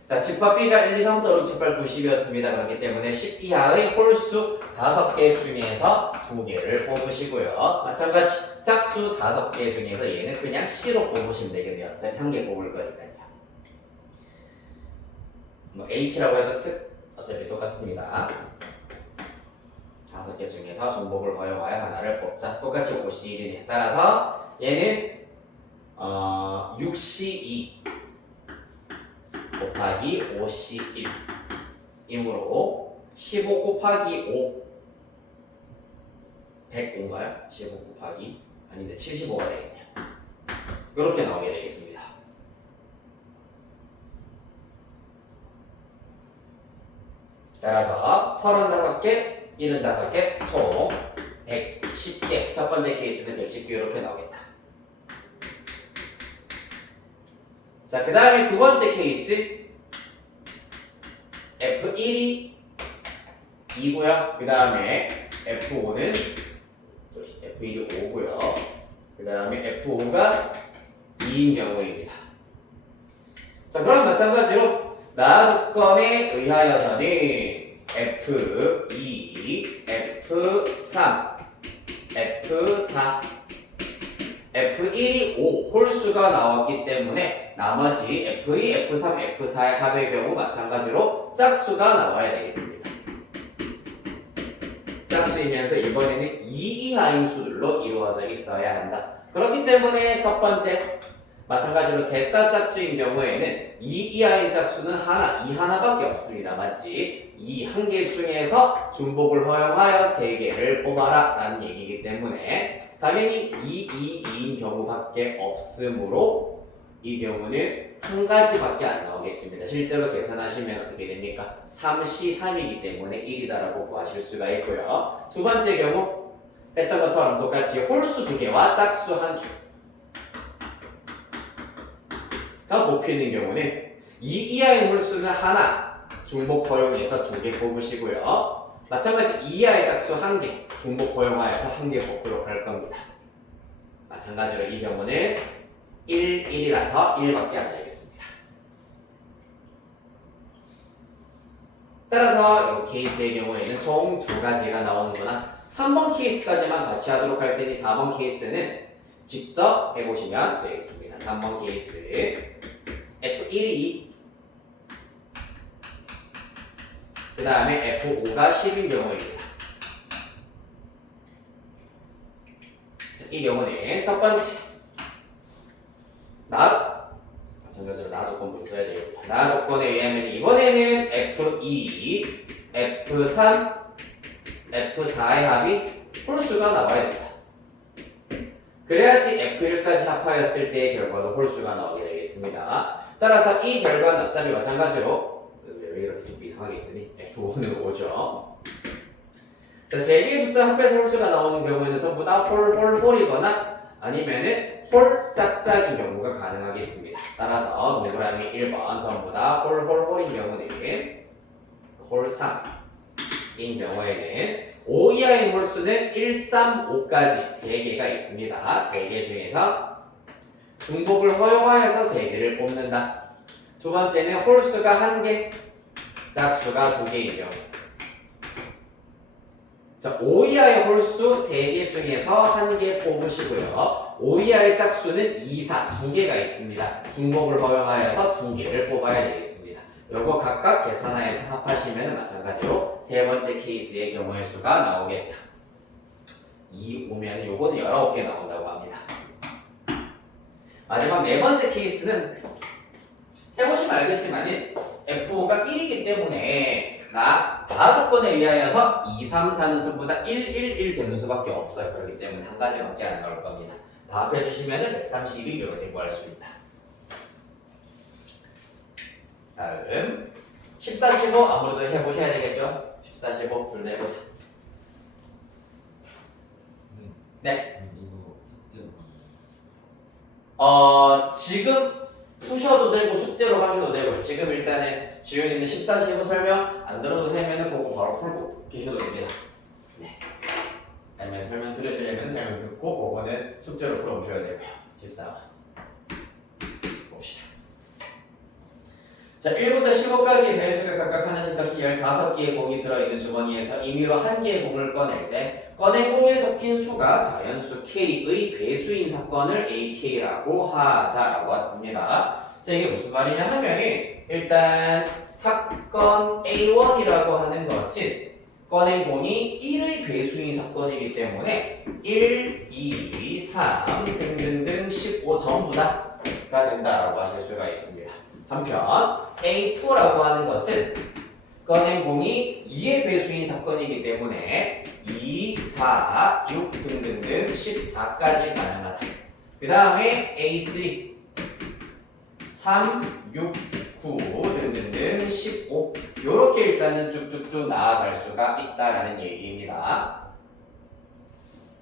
자, 집합 B가 1, 2, 3, 4, 5, 6, 7, 8, 9, 10이었습니다. 그렇기 때문에 10 이하의 홀수 5개 중에서 2개를 뽑으시고요. 마찬가지 짝수 5개 중에서 얘는 그냥 C로 뽑으시면 되겠네요. 어차피 1개 뽑을 거니까요. 뭐 H라고 해도 어차피 똑같습니다. 5개 중에서 중복을 허용하여 하나를 뽑자. 똑같이 5C1이네. 따라서 얘는 6C2 곱하기 5C1 이므로 15 곱하기 5 105인가요? 15 곱하기 아닌데 75가 되겠네요. 이렇게 나오게 되겠습니다. 따라서 35개 75개, 총 110개. 첫 번째 케이스는 110개 이렇게 나오겠다. 자, 그 다음에 두 번째 케이스 F1이 2고요. 그 다음에 F5는 F1이 5고요. 그 다음에 F5가 2인 경우입니다. 자, 그럼 마찬가지로 나 조건에 의하여서는 F2, F3, F4, F1이 5 홀수가 나왔기 때문에 나머지 F2, F3, F4의 합의 경우 마찬가지로 짝수가 나와야 되겠습니다. 짝수이면서 이번에는 2 이하인 수들로 이루어져 있어야 한다. 그렇기 때문에 첫 번째 마찬가지로 셋 다 짝수인 경우에는 이 이하의 짝수는 하나, 이 하나밖에 없습니다. 맞지? 이 한 개 중에서 중복을 허용하여 세 개를 뽑아라 라는 얘기이기 때문에 당연히 2인 경우밖에 없으므로 이 경우는 한 가지밖에 안 나오겠습니다. 실제로 계산하시면 어떻게 됩니까? 3시 3이기 때문에 1이다라고 구하실 수가 있고요. 두 번째 경우 했던 것처럼 똑같이 홀수 2개와 짝수 1개 가 뽑히는 경우는 이 이하의 홀수는 하나 중복 허용해서 2개 뽑으시고요. 마찬가지 이 이하의 짝수 1개 중복 허용하여서 1개 뽑도록 할 겁니다. 마찬가지로 이 경우는 1이라서 1밖에 안 되겠습니다. 따라서 이 케이스의 경우에는 총 2가지가 나오는구나. 3번 케이스까지만 같이 하도록 할 테니 4번 케이스는 직접 해보시면 되겠습니다. 3번 케이스 F1이 2, 그 다음에 F5가 10인 경우입니다. 자, 이 경우는 첫 번째 마찬가지로 나 조건부터 써야 되겠고 나 조건에 의하면 이번에는 F2, F3, F4의 합이 홀수가 나와야 된다. 그래야지 F1까지 합하였을 때의 결과도 홀수가 나오게 되겠습니다. 따라서 이 결과는 어차피 마찬가지로 왜 이렇게 좀 이상하게 있으니 F5는 5죠. 자, 3개의 숫자 합해서 홀수가 나오는 경우에는 전부 다 홀이거나 아니면은 홀 짝짝인 경우가 가능하겠습니다. 따라서 동그라미 1번 전부 다 홀인 경우는 홀 3인 경우에는 5 이하의 홀수는 1, 3, 5까지 3개가 있습니다. 3개 중에서 중복을 허용하여서 3개를 뽑는다. 두 번째는 홀수가 1개, 짝수가 2개인 경우. 자, 5 이하의 홀수 3개 중에서 1개 뽑으시고요. 5 이하의 짝수는 2, 4, 2개가 있습니다. 중복을 허용하여서 2개를 뽑아야 되겠습니다. 요거 각각 계산하여서 합하시면 마찬가지로 세 번째 케이스의 경우의 수가 나오겠다. 2 오면 요거는 19개 나온다고 합니다. 마지막 네 번째 케이스는 해보시면 알겠지만 F5가 1이기 때문에 나 조건에 의하여서 2, 3, 4는 전부 다 1, 1, 1 되는 수밖에 없어요. 그렇기 때문에 한 가지밖에 안 나올 겁니다. 다 합해주시면 132 이렇게 구할 수 있다. 다음 14, 15 아무래도 해보셔야 되겠죠? 14, 15 둘 다 해보자. 네. 이거 숙제로 지금 푸셔도 되고 숙제로 하셔도 되고요. 지금 일단은 지훈이는 14, 15 설명 안 들어도 되면은 그거 바로 풀고 계셔도 됩니다. 네. 아니면 설명 들으시려면 설명 듣고 그거는 숙제로 풀어보셔야 되고요. 14번 봅시다. 자, 1부터 15까지 자연수가 각각 하나씩 적힌 15개의 공이 들어있는 주머니에서 임의로 한 개의 공을 꺼낼 때 꺼낸 공에 적힌 수가 자연수 K의 배수인 사건을 AK라고 하자라고 합니다. 자, 이게 무슨 말이냐 하면은 일단 사건 A1이라고 하는 것은 꺼낸 공이 1의 배수인 사건이기 때문에 1, 2, 3 등등등 15 전부 다가 된다라고 하실 수가 있습니다. 한편 A2라고 하는 것은 꺼낸 공이 2의 배수인 사건이기 때문에 2, 4, 6 등등등 14까지 가능하다. 그 다음에 A3 3, 6, 9 등등등 15 요렇게 일단은 쭉쭉쭉 나아갈 수가 있다라는 얘기입니다.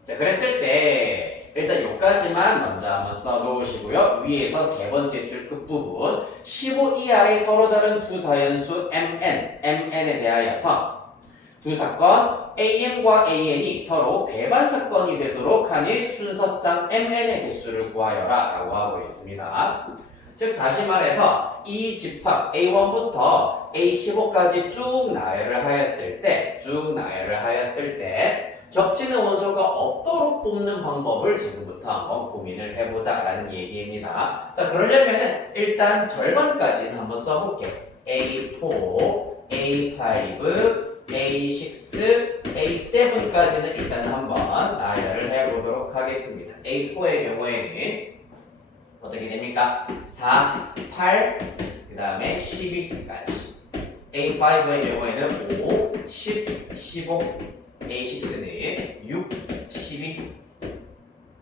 자, 그랬을 때 일단 요까지만 먼저 한번 써놓으시고요. 위에서 세 번째 줄 끝부분 15 이하의 서로 다른 두 자연수 MN에 대하여서 두 사건 AM과 AN이 서로 배반 사건이 되도록 하는 순서상 MN의 개수를 구하여라 라고 하고 있습니다. 즉 다시 말해서 이 집합 A1부터 A15까지 쭉 나열을 하였을 때 겹치는 원소가 없도록 뽑는 방법을 지금부터 한번 고민을 해보자 라는 얘기입니다. 자, 그러려면은 일단 절반까지는 한번 써볼게. A4, A5, A6, A7까지는 일단 한번 나열을 해보도록 하겠습니다. A4의 경우에는 어떻게 됩니까? 4, 8, 그 다음에 12까지. A5의 경우에는 5, 10, 15, A6는 6, 12,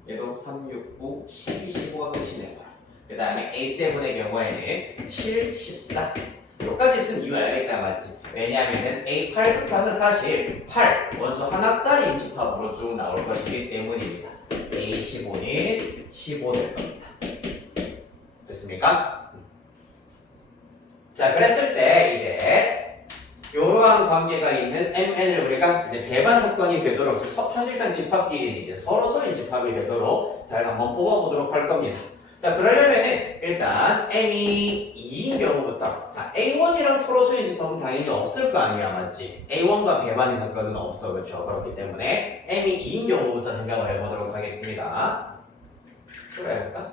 얘도 3, 6, 9, 12, 15가 끝이 되고요. 그 다음에 A7의 경우에는 7, 14 여기까지 쓴 이유 알겠다 맞지? 왜냐하면 A8부터는 사실 8 원수 하나짜리 인집합으로 쭉 나올 것이기 때문입니다. A15는 15 될 겁니다. 됐습니까? 자, 그랬을 때 이제 이러한 관계가 있는 MN을 우리가 이제 배반 사건이 되도록 사실상 집합끼리는 이제 서로서의 집합이 되도록 잘 한번 뽑아보도록 할 겁니다. 자, 그러려면은 일단 M이 2인 경우부터 자, A1이랑 서로서의 집합은 당연히 없을 거 아니야, 맞지? A1과 배반의 사건은 없어, 그렇죠? 그렇기 때문에 M이 2인 경우부터 생각을 해보도록 하겠습니다. 해볼까?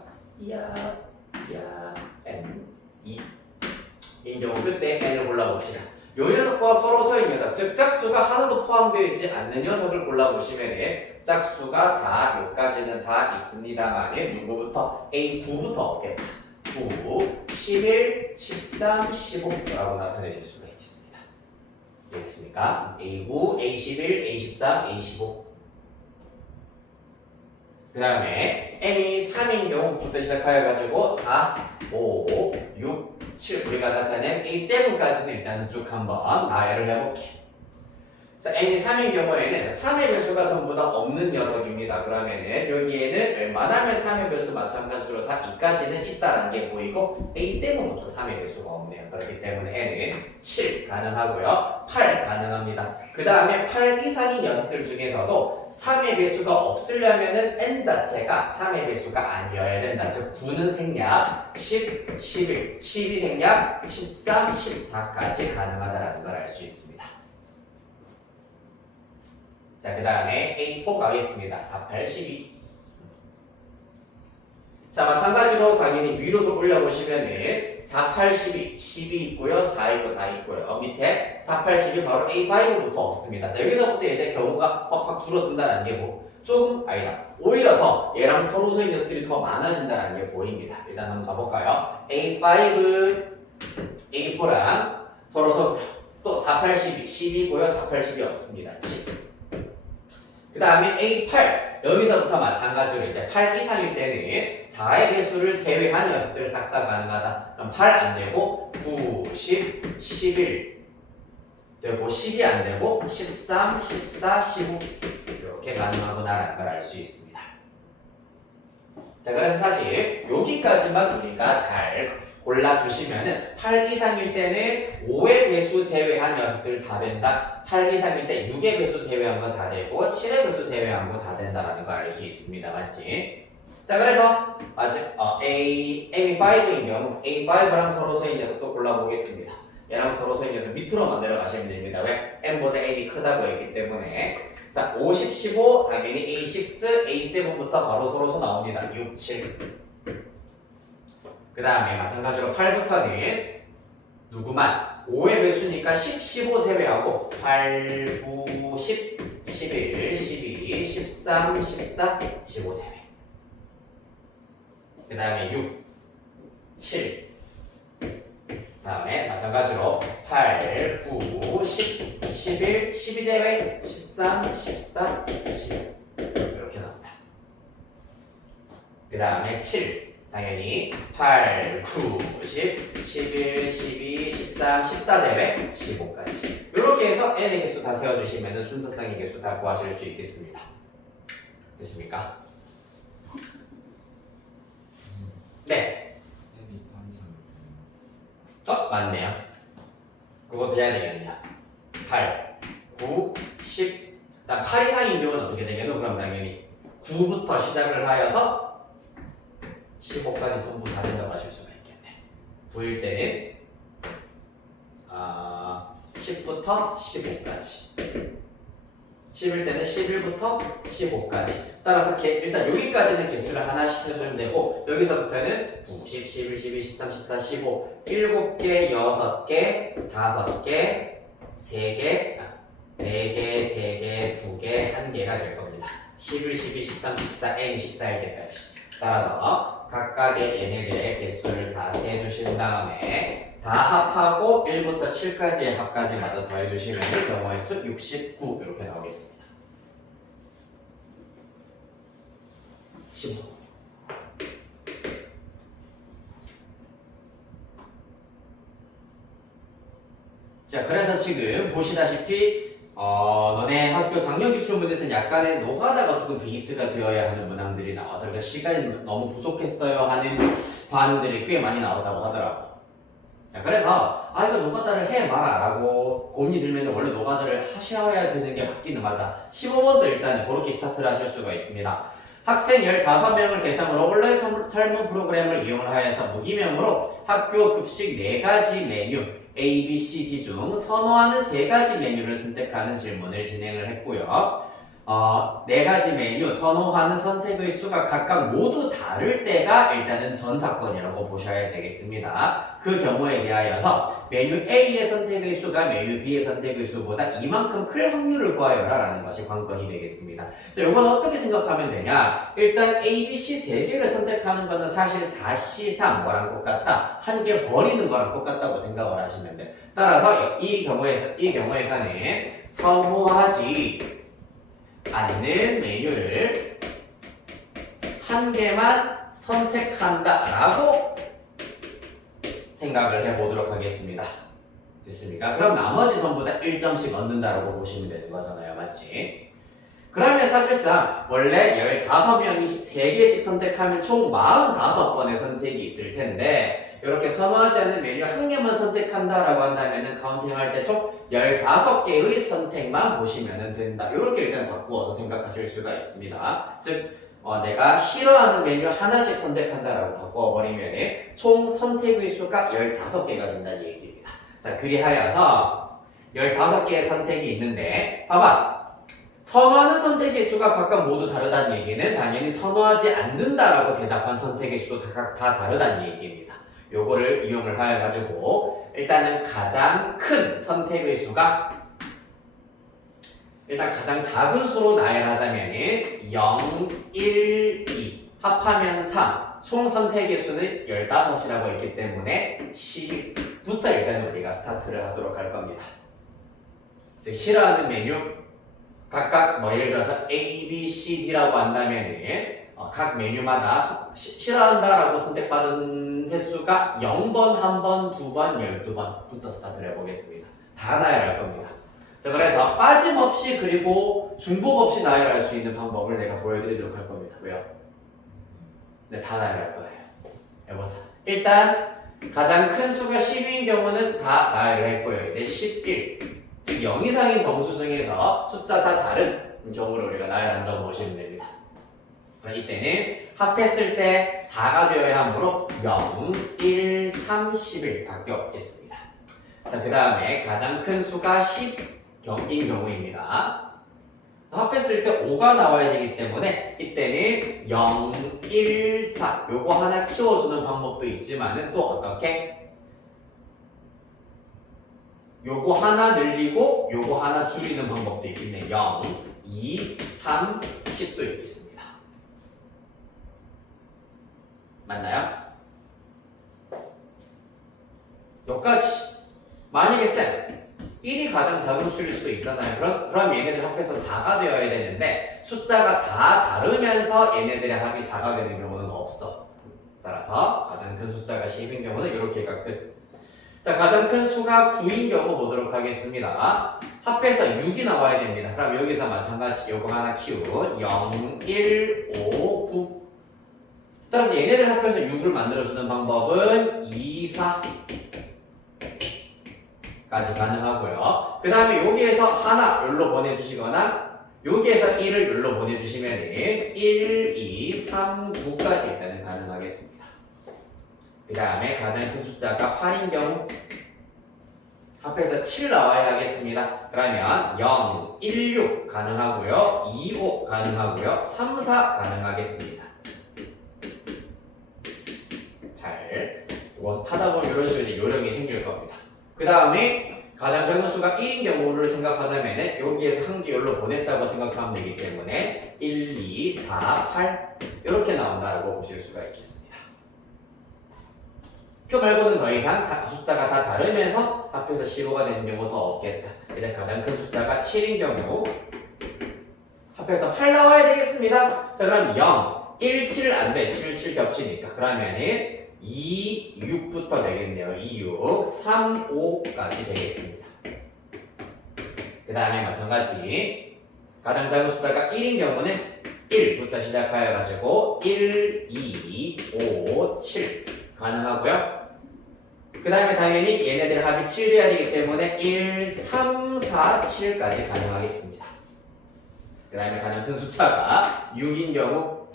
M 2 인 경우 그때 N을 골라봅시다. 요 녀석과 서로서의 녀석, 즉 짝수가 하나도 포함되어 있지 않는 녀석을 골라보시면 짝수가 다 여기까지는 다 있습니다만 누구부터? A9부터 없겠다. 9, 11, 13, 15라고 나타내실 수가 있겠습니다. 되겠습니까? A9, A11, A13, A15 그 다음에 M이 3인 경우부터 시작하여가지고 4, 5, 6, 7 우리가 나타낸 A7까지는 일단은 쭉 한번 나열을 해볼게. 자, M이 3인 경우에는 3의 배수가 전부 다 없는 녀석입니다. 그러면은 여기에는 웬만하면 3의 배수 마찬가지로 다 2까지는 있다라는 게 보이고 A7부터 3의 배수가 없네요. 그렇기 때문에 N은 7 가능하고요. 8 가능합니다. 그 다음에 8 이상인 녀석들 중에서도 3의 배수가 없으려면은 N 자체가 3의 배수가 아니어야 된다. 즉 9는 생략, 10, 11, 12 생략, 13, 14까지 가능하다라는 걸 알 수 있습니다. 자, 그 다음에 A4 가겠습니다. 4, 8, 12. 자, 마찬가지로 당연히 위로도 올려보시면은 4, 8, 12, 12 있고요. 4 있고 다 있고요. 밑에 4, 8, 12 바로 A5부터 없습니다. 자, 여기서부터 이제 경우가 확 줄어든다는 게 뭐, 조금 아니다. 오히려 더 얘랑 서로서의 녀석들이 더 많아진다는 게 보입니다. 일단 한번 가볼까요? A5, A4랑 서로서 또 4, 8, 12, 12고요. 4, 8, 12 없습니다. 7. 그 다음에 A8 여기서부터 마찬가지로 이제 8 이상일 때는 4의 배수를 제외한 녀석들 싹 다 가능하다. 그럼 8 안 되고 9, 10, 11 되고 10이 안 되고 13, 14, 15 이렇게 가능하구나라는 걸 알 수 있습니다. 자, 그래서 사실 여기까지만 우리가 잘 골라주시면은 8 이상일 때는 5의 배수 제외한 녀석들 다 된다. 8 이상일 때 6의 배수 제외한 거 다 되고 7의 배수 제외한 거 다 된다라는 걸 알 수 있습니다. 맞지? 자, 그래서 M이 5인 경우 A5랑 서로서의 녀석도 골라보겠습니다. 얘랑 서로서의 녀석 밑으로 만들어 가시면 됩니다. 왜? M보다 N이 크다고 했기 때문에 자, 50, 15 당연히 A6, A7부터 바로 서로서 나옵니다. 6, 7 그 다음에 마찬가지로 8부터는 누구만? 5의 배수니까 10, 15 제외하고 8, 9, 10, 11, 12, 13, 14, 15 제외. 그 다음에 6, 7. 그 다음에 마찬가지로 8, 9, 10, 11, 12 제외, 13, 14, 15. 이렇게 나온다. 그 다음에 7. 당연히 8, 9, 10, 11, 12, 13, 14 제외, 15까지 이렇게 해서 N의 개수 다 세워주시면 순서상의 개수 다 구하실 수 있겠습니다. 됐습니까? 네. M이 8 이상 맞네요. 그것도 해야 되겠네요. 8, 9, 10 8 이상인 경우는 어떻게 되겠노? 그럼 당연히 9부터 시작을 하여서 15까지 전부 다 된다고 하실 수가 있겠네. 9일 때는 10부터 15까지 10일 때는 11부터 15까지 따라서 일단 여기까지는 개수를 하나씩 해주면 되고 여기서부터는 9, 10, 11, 12, 13, 14, 15 7개, 6개, 5개, 3개 4개, 3개, 2개, 1개가 될 겁니다. 11, 12, 13, 14, N이 14일 때까지 따라서 각각의 N에 대해 개수를 다 세주신 다음에 다 합하고 1부터 7까지의 합까지 마저 더해주시면 경우의 수 69 이렇게 나오겠습니다. 15. 자, 그래서 지금 보시다시피 너네 학교 작년 기출 문제에서는 약간의 노가다가 조금 베이스가 되어야 하는 문항들이 나와서 그러니까 시간이 너무 부족했어요 하는 반응들이 꽤 많이 나왔다고 하더라고. 자, 그래서 이거 노가다를 해 마라 라고 고민이 들면 원래 노가다를 하셔야 되는 게 맞기는 맞아. 15번도 일단 그렇게 스타트를 하실 수가 있습니다. 학생 15명을 대상으로 온라인 설문 프로그램을 이용하여서 무기명으로 학교 급식 4가지 메뉴 A, B, C, D 중 선호하는 3가지 메뉴를 선택하는 질문을 진행을 했고요. 4가지 메뉴 선호하는 선택의 수가 각각 모두 다를 때가 일단은 전 사건이라고 보셔야 되겠습니다. 그 경우에 대하여서 메뉴 A의 선택의 수가 메뉴 B의 선택의 수보다 이만큼 클 확률을 구하여라 라는 것이 관건이 되겠습니다. 자, 이건 어떻게 생각하면 되냐? 일단 A, B, C 3개를 선택하는 것은 사실 4C3 뭐랑 똑같다. 한 개 버리는 거랑 똑같다고 생각을 하시면 돼. 따라서 이 경우에서는 선호하지 않는 메뉴를 한 개만 선택한다라고 생각을 해보도록 하겠습니다. 됐습니까? 그럼 나머지 전부 다 1점씩 얻는다라고 보시면 되는 거잖아요. 맞지? 그러면 사실상 원래 15명이 3개씩 선택하면 총 45번의 선택이 있을 텐데 이렇게 선호하지 않는 메뉴 한 개만 선택한다라고 한다면 카운팅할 때 총 15개의 선택만 보시면 된다. 이렇게 일단 바꾸어서 생각하실 수가 있습니다. 즉 내가 싫어하는 메뉴 하나씩 선택한다라고 바꿔버리면 총 선택의 수가 15개가 된다는 얘기입니다. 자, 그리하여서 15개의 선택이 있는데 봐봐. 선호하는 선택의 수가 각각 모두 다르다는 얘기는 당연히 선호하지 않는다라고 대답한 선택의 수도 다 다르다는 얘기입니다. 요거를 이용을 하여가지고 일단은 가장 큰 선택의 수가 일단 가장 작은 수로 나열하자면 0, 1, 2 합하면 3 총 선택의 수는 15이라고 했기 때문에 10부터 일단 우리가 스타트를 하도록 할 겁니다. 즉 싫어하는 메뉴 각각 예를 들어서 A, B, C, D라고 한다면 각 메뉴마다 싫어한다라고 선택받은 횟수가 0번, 1번, 2번, 12번부터 스타트를 해보겠습니다. 다 나열할 겁니다. 자, 그래서 빠짐없이 그리고 중복 없이 나열할 수 있는 방법을 내가 보여드리도록 할 겁니다. 왜요? 네, 다 나열할 거예요. 해보자. 일단 가장 큰 수가 10인 경우는 다 나열을 했고요. 이제 11, 즉 0 이상인 정수 중에서 숫자 다 다른 경우를 우리가 나열한다고 보시면 됩니다. 그럼 이때는 합했을 때 4가 되어야 하므로 0, 1, 3, 11 밖에 없겠습니다. 자, 그 다음에 가장 큰 수가 10인 경우입니다. 합했을 때 5가 나와야 되기 때문에 이때는 0, 1, 4 요거 하나 키워주는 방법도 있지만은 또 어떻게? 요거 하나 늘리고 요거 하나 줄이는 방법도 있겠네. 0, 2, 3, 10도 있겠습니다. 맞나요? 여기까지. 만약에 쌤 1이 가장 작은 수일 수도 있잖아요. 그럼 얘네들 합해서 4가 되어야 되는데 숫자가 다 다르면서 얘네들의 합이 4가 되는 경우는 없어. 따라서 가장 큰 숫자가 10인 경우는 이렇게가 끝. 자, 가장 큰 수가 9인 경우 보도록 하겠습니다. 합해서 6이 나와야 됩니다. 그럼 여기서 마찬가지 요거 하나 키우고 0, 1, 5, 9 따라서 얘네들 합해서 6을 만들어주는 방법은 2, 4 까지 가능하고요. 그 다음에 여기에서 하나 여기로 보내주시거나 여기에서 1을 여기로 보내주시면 1, 2, 3, 9까지 일단은 가능하겠습니다. 그 다음에 가장 큰 숫자가 8인 경우 합해서 7 나와야 하겠습니다. 그러면 0, 1, 6 가능하고요. 2, 5 가능하고요. 3, 4 가능하겠습니다. 8 이거 하다 보면 이런 식으로 이제 요령이 생길 겁니다. 그 다음에 가장 작은 수가 1인 경우를 생각하자면 여기에서 한 개 열로 보냈다고 생각하면 되기 때문에 1, 2, 4, 8 이렇게 나온다고 보실 수가 있겠습니다. 표 말고는 더 이상 숫자가 다 다르면서 합해서 15가 되는 경우 더 없겠다. 일단 가장 큰 숫자가 7인 경우 합해서 8 나와야 되겠습니다. 자 그럼 0, 1, 7 안 돼. 7, 7 겹치니까. 그러면은 2, 6부터 되겠네요. 2, 6, 3, 5까지 되겠습니다. 그 다음에 마찬가지 가장 작은 숫자가 1인 경우는 1부터 시작하여가지고 1, 2, 5, 7 가능하고요. 그 다음에 당연히 얘네들 합이 7 돼야 되기 때문에 1, 3, 4, 7까지 가능하겠습니다. 그 다음에 가장 큰 숫자가 6인 경우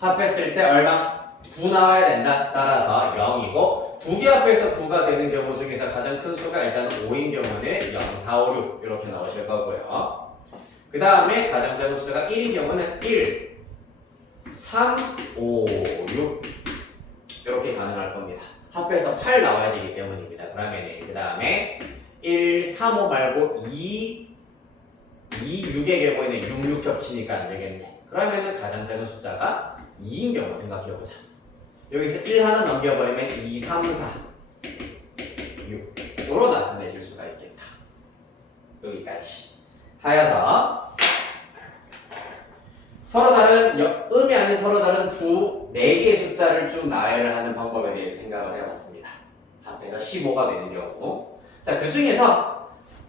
합했을 때 얼마? 9 나와야 된다. 따라서 0이고 두 개 합해서 9가 되는 경우 중에서 가장 큰 수가 일단은 5인 경우는 0, 4, 5, 6 이렇게 나오실 거고요. 그 다음에 가장 작은 숫자가 1인 경우는 1, 3, 5, 6 이렇게 가능할 겁니다. 합해서 8 나와야 되기 때문입니다. 그러면 그 다음에 1, 3, 5 말고 2, 6의 경우에는 6, 6 겹치니까 안 되겠네. 그러면은 가장 작은 숫자가 2인 경우 생각해보자. 여기서 1 하나 넘겨버리면 2, 3, 4, 6으로 나타내실 수가 있겠다. 여기까지 하여서 서로 다른 음이 아닌 서로 다른 네 개의 숫자를 쭉 나열을 하는 방법에 대해서 생각을 해봤습니다. 합해서 15가 되는 경우. 자, 그 중에서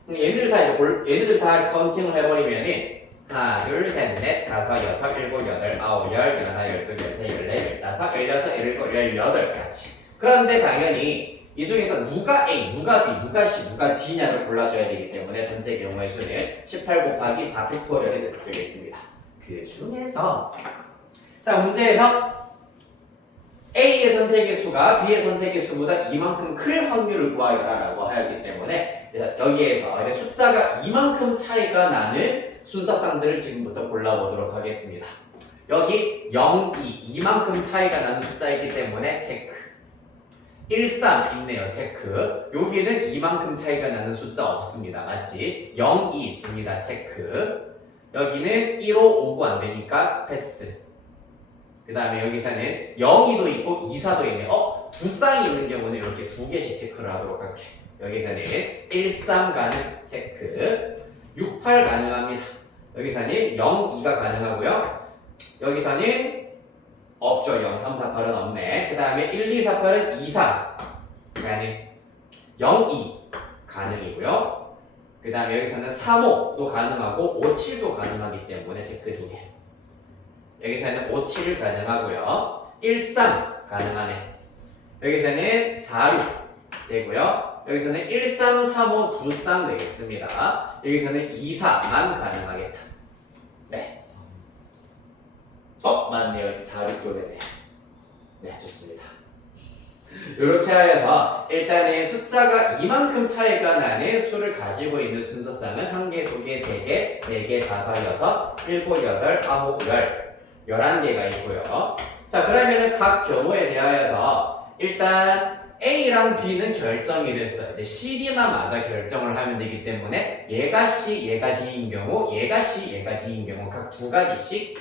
얘네들 다 카운팅을 해버리면은 하나, 둘, 셋, 넷, 다섯, 여섯, 일곱, 여덟, 아홉, 열, 열하나, 열둘, 열세, 열네, 열다섯, 열여섯, 열일곱, 열여덟까지. 그런데 당연히 이 중에서 누가 A, 누가 B, 누가 C, 누가 D냐를 골라줘야 되기 때문에 전체 경우의 수는 18 곱하기 4 팩토리얼이 되겠습니다. 그 중에서 자 문제에서 A의 선택의 수가 B의 선택의 수보다 이만큼 클 확률을 구하여라 라고 하였기 때문에 여기에서 이제 숫자가 이만큼 차이가 나는 순서상들을 지금부터 골라보도록 하겠습니다. 여기 0, 2, 이만큼 차이가 나는 숫자이기 때문에 체크. 1, 3 있네요. 체크. 여기는 이만큼 차이가 나는 숫자 없습니다. 맞지? 0, 2 있습니다. 체크. 여기는 1, 5, 5, 9 안 되니까 패스. 그 다음에 여기서는 0, 2도 있고 2, 4도 있네요. 두 쌍이 있는 경우는 이렇게 두 개씩 체크를 하도록 할게요. 여기서는 1, 3 가능 체크. 6, 8 가능합니다. 여기서는 0, 2가 가능하고요. 여기서는 없죠. 0, 3, 4, 8은 없네. 그 다음에 1, 2, 4, 8은 2, 4 가능. 0, 2 가능이고요. 그 다음에 여기서는 3, 5도 가능하고 5, 7도 가능하기 때문에 체크 2개. 여기서는 5, 7 가능하고요. 1, 3 가능하네. 여기서는 4, 6 되고요. 여기서는 1, 3, 3, 5 두 쌍 되겠습니다. 여기서는 2, 4만 가능하겠다. 네. 맞네요. 4, 6도 되네요. 네, 좋습니다. 이렇게 하여서 일단은 숫자가 이만큼 차이가 나는 수를 가지고 있는 순서상은 1개, 2개, 3개, 4개, 5, 6, 7, 8, 9, 10, 11개가 있고요. 자, 그러면은 각 경우에 대하여서 일단 A랑 B는 결정이 됐어요. 이제 C, D만 맞아 결정을 하면 되기 때문에 얘가 C, 얘가 D인 경우, 얘가 C, 얘가 D인 경우 각 두 가지씩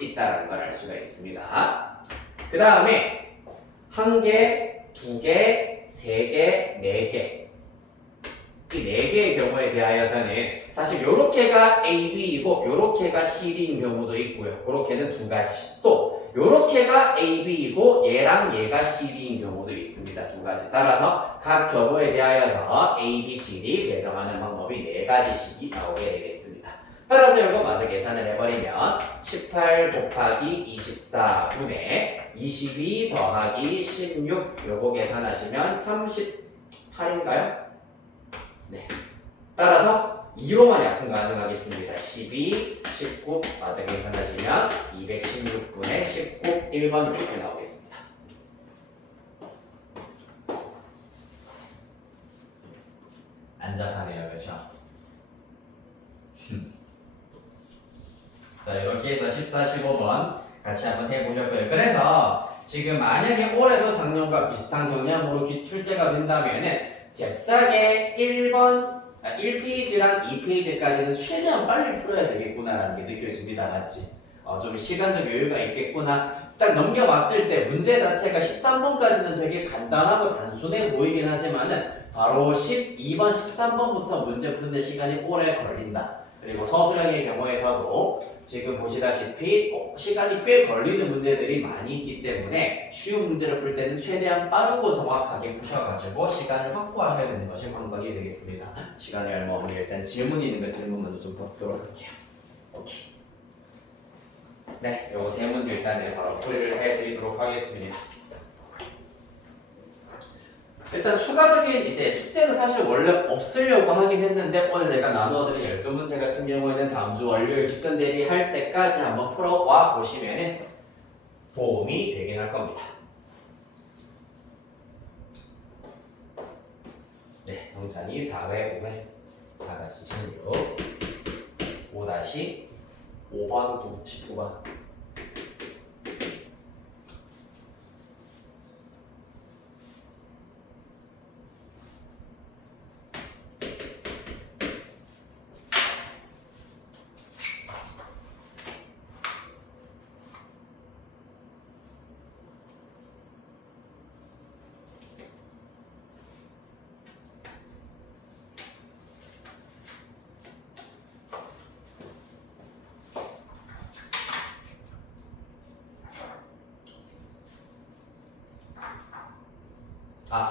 있다라는 걸 알 수가 있습니다. 그 다음에 1개, 2개, 3개, 4개 이 4개의 경우에 대하여서는 사실 요렇게가 A, B이고 요렇게가 C, D인 경우도 있고요. 요렇게는 두 가지. 또 요렇게가 A, B이고 얘랑 얘가 C, D인 경우도 있습니다. 두 가지. 따라서 각 경우에 대하여서 A, B, C, D 배정하는 방법이 4가지씩이 나오게 되겠습니다. 따라서 이거 마저 계산을 해버리면 18 곱하기 24 분의 22 더하기 16 요거 계산하시면 38인가요? 네. 따라서 2로만 약분 가능하겠습니다. 12, 19 마저 계산하시면 216분의 19, 1번 이렇게 나오겠습니다. 안잡하네요. 그렇죠? 자, 이렇게 해서 14, 15번 같이 한번 해보셨고요. 그래서 지금 만약에 올해도 작년과 비슷한 경향으로 출제가 된다면은 잽싸게 1페이지랑 2페이지까지는 최대한 빨리 풀어야 되겠구나라는 게 느껴집니다. 맞지? 좀 시간적 여유가 있겠구나. 딱 넘겨봤을 때 문제 자체가 13번까지는 되게 간단하고 단순해 보이긴 하지만은 바로 12번, 13번부터 문제 푸는데 시간이 오래 걸린다. 그리고 서술형의 경우에서도 지금 보시다시피 시간이 꽤 걸리는 문제들이 많이 있기 때문에 쉬운 문제를 풀 때는 최대한 빠르고 정확하게 푸셔가지고 시간을 확보하셔야 되는 것이 관건이 되겠습니다. 시간이 얼마 없는데 일단 질문이 있는 거 질문 먼저 좀 보도록 할게요. 오케이. 네, 요거 세 문제 일단 바로 풀이를 해드리도록 하겠습니다. 일단 추가적인 이제 숙제는 사실 원래 없으려고 하긴 했는데 오늘 내가 나누어드린 12문제 같은 경우에는 다음 주 월요일 직전 대비할 때까지 한번 풀어와 보시면 도움이 되긴 할 겁니다. 네, 동찬이 4회 5회 4-16 5-5번 19번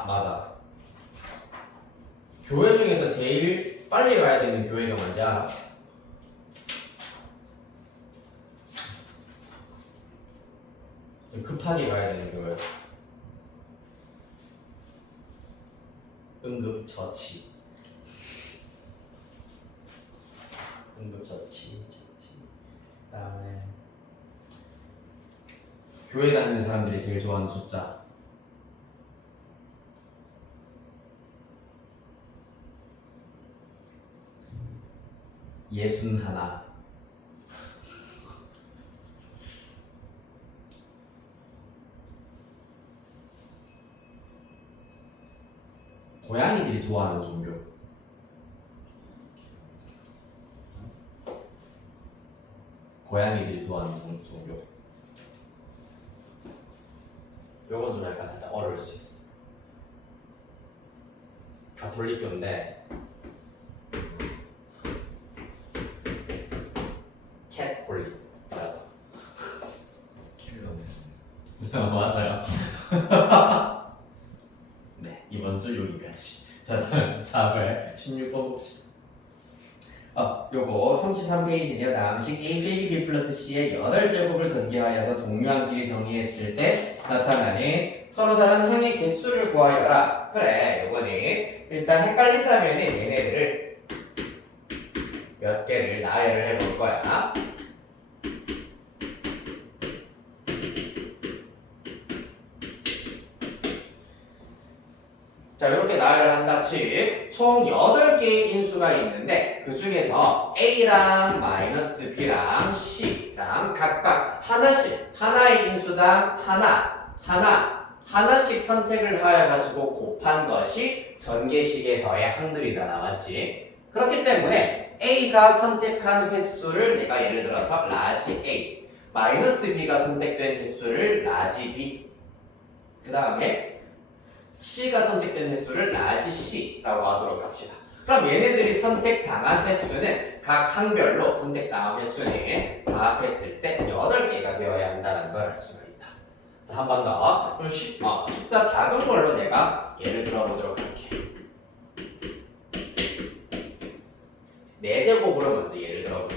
맞아. 교회 중에서 제일 빨리 가야 되는 교회가 뭔지 알아? 급하게 가야 되는 교회. 응급처치. 응급처치. 그다음에 교회 다니는 사람들이 제일 좋아하는 숫자. 61. 고양이들이 좋아하는 종교. 고양이들이 좋아하는 종교. 요건 좀 약간 살짝 어려울 수 있어. 가톨릭교인데 캣홀릭이라서 킬러네. 맞아요. 네, 이번 주 여기까지. 자, 다음 4회 16번 봅시다. 요거 33페이지네요. 다음식 A 빼기 B 플러스 C의 8제곱을 전개하여서 동류한 길이 정리했을 때 나타나는 서로 다른 항의 개수를 구하여라. 그래, 요거는 일단 헷갈린다면 얘네들을 몇 개를 나열을 해볼 거야. 자, 이렇게 나열을 한다. 즉, 총 8개의 인수가 있는데 그 중에서 A랑 마이너스 B랑 C랑 각각 하나씩, 하나의 인수당 하나씩 선택을 하여가지고 곱한 것이 전개식에서의 항들이잖아. 맞지? 그렇기 때문에 A가 선택한 횟수를 내가 예를 들어서 라지 A, 마이너스 B가 선택된 횟수를 라지 B, 그 다음에 C가 선택된 횟수를 라지 C라고 하도록 합시다. 그럼 얘네들이 선택당한 횟수는 각 항별로 선택당한 횟수는 다 합했을 때 8개가 되어야 한다는 걸 알 수가 있다. 자, 한 번 더. 그럼 숫자 작은 걸로 내가 예를 들어보도록 할게. 4제곱으로 먼저 예를 들어보자.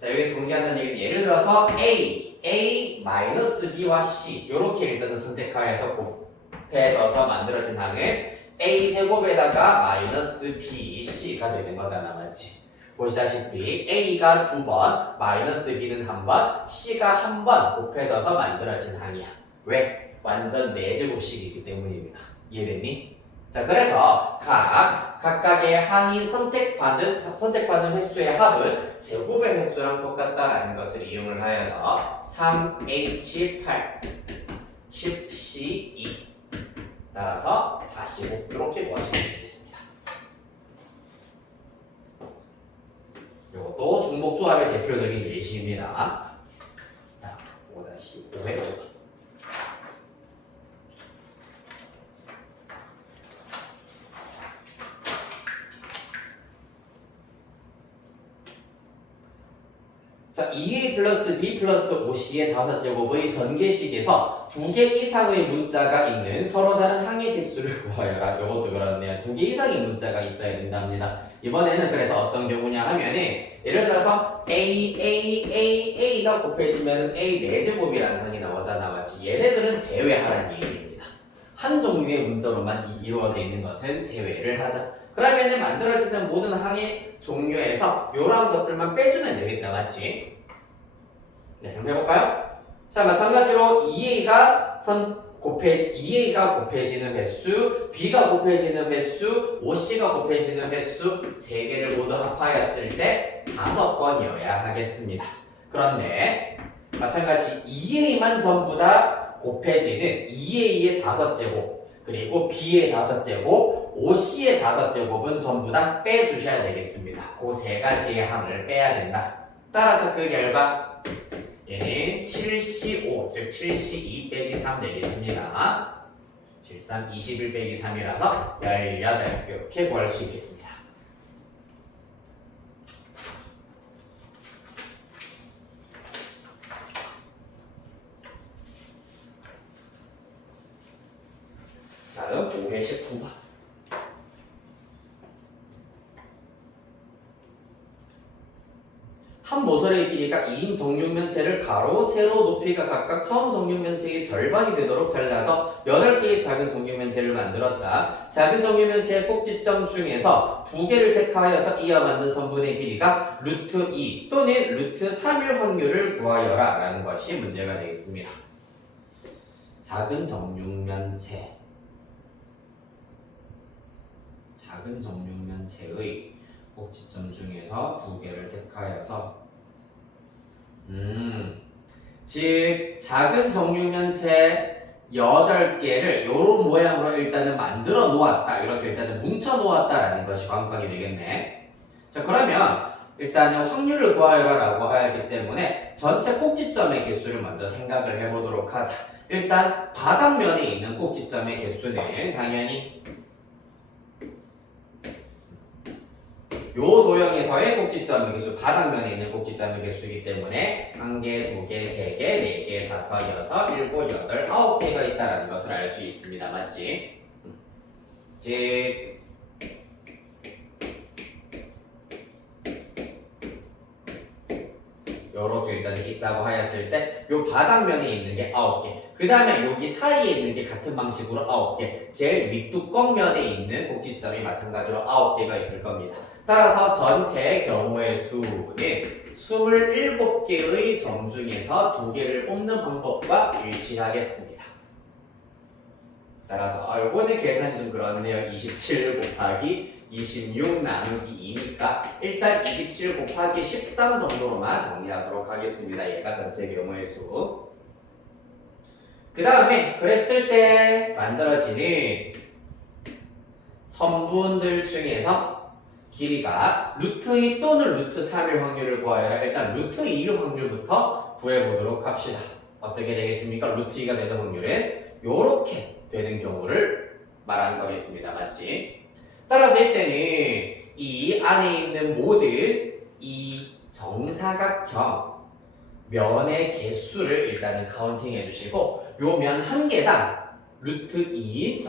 자, 여기서 공개한다는 얘기는 예를 들어서 A 마이너스 B와 C 요렇게 일단은 선택하여서 곱해져서 만들어진 항은 A 제곱에다가 마이너스 B, C가 되는 거잖아. 맞지? 보시다시피 A가 2번, 마이너스 B는 1번, C가 1번 곱해져서 만들어진 항이야. 왜? 완전 4제곱식이기 때문입니다. 이해됐니? 자, 그래서 각각의 항이 선택받은 횟수의 합은 제곱의 횟수랑 똑같다라는 것을 이용을 하여서 3H8, 10C2 따라서 45 이렇게 구하시면 되겠습니다. 대표적인 예시입니다. 5-5회 자, 2a 플러스 b 플러스 5c의 5제곱의 전개식에서 2개 이상의 문자가 있는 서로 다른 항의 개수를 구하여라. 이것도 그렇네요. 2개 이상의 문자가 있어야 된답니다. 이번에는 그래서 어떤 경우냐 하면은 예를 들어서 A가 곱해지면 A 4제곱이라는 항이 나오잖아. 맞지? 얘네들은 제외하라는 얘기입니다. 한 종류의 문자로만 이루어져 있는 것은 제외를 하자. 그러면은 만들어지는 모든 항의 종류에서 이러한 것들만 빼주면 되겠다. 맞지? 네, 한번 해볼까요? 자, 마찬가지로 2A가 곱해지는 횟수, B가 곱해지는 횟수, OC가 곱해지는 횟수 3개를 모두 합하였을 때 5번이어야 하겠습니다. 그런데 마찬가지 2A만 전부 다 곱해지는 2A의 5제곱 그리고 B의 5제곱, OC의 5제곱은 전부 다 빼주셔야 되겠습니다. 그 3가지의 항을 빼야 된다. 따라서 그 결과 얘는 7C5, 즉 7C2 빼기 3 되겠습니다. 73, 21 빼기 3이라서 18 이렇게 구할 수 있겠습니다. 다음 5회 19번. 한 모서리의 길이가 2인 정육면체를 가로, 세로, 높이가 각각 처음 정육면체의 절반이 되도록 잘라서 8개의 작은 정육면체를 만들었다. 작은 정육면체의 꼭지점 중에서 2개를 택하여서 이어 만든 선분의 길이가 루트 2 또는 루트 3일 확률을 구하여라 라는 것이 문제가 되겠습니다. 작은 정육면체의 꼭지점 중에서 2개를 택하여서 즉 작은 정육면체 8개를 요런 모양으로 일단은 만들어 놓았다. 이렇게 일단은 뭉쳐 놓았다라는 것이 관건이 되겠네. 자, 그러면 일단은 확률을 구하여라 라고 하였기 때문에 전체 꼭지점의 개수를 먼저 생각을 해보도록 하자. 일단 바닥면에 있는 꼭지점의 개수는 당연히 요 도형에서의 꼭지점의 개수, 바닥면에 있는 꼭지점의 개수이기 때문에 1개, 2개, 3개, 4개, 5, 6, 7, 8, 9개가 있다는 것을 알 수 있습니다. 맞지? 즉 요렇게 일단 있다고 하였을 때 요 바닥면에 있는 게 9개, 그 다음에 여기 사이에 있는 게 같은 방식으로 9개, 제일 윗뚜껑면에 있는 꼭지점이 마찬가지로 9개가 있을 겁니다. 따라서 전체 경우의 수는 27개의 점 중에서 2개를 뽑는 방법과 일치하겠습니다. 따라서 요거는 계산이 좀 그렇네요. 27 곱하기 26 나누기 2니까 일단 27 곱하기 13 정도로만 정리하도록 하겠습니다. 얘가 전체 경우의 수. 그 다음에 그랬을 때 만들어지는 선분들 중에서 길이가 루트 2 또는 루트 3일 확률을 구하여라. 일단 루트 2일 확률부터 구해보도록 합시다. 어떻게 되겠습니까? 루트 2가 되는 확률은 요렇게 되는 경우를 말하는 거겠습니다. 맞지? 따라서 이때는 이 안에 있는 모든 이 정사각형 면의 개수를 일단은 카운팅 해주시고 요 면 한 개당 루트 2인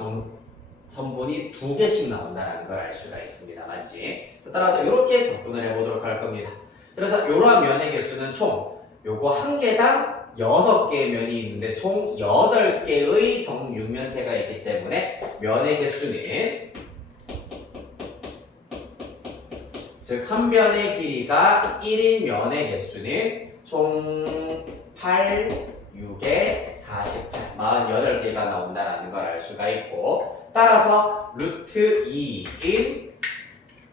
선분이 2개씩 나온다는 걸 알 수가 있습니다. 맞지? 따라서 이렇게 접근을 해보도록 할 겁니다. 그래서 이러한 면의 개수는 총 요거 한 개당 6개의 면이 있는데 총 8개의 정육면체가 있기 때문에 면의 개수는 즉 한 면의 길이가 1인 면의 개수는 총 8, 6에 48, 48개가 나온다는 걸 알 수가 있고 따라서 루트 2인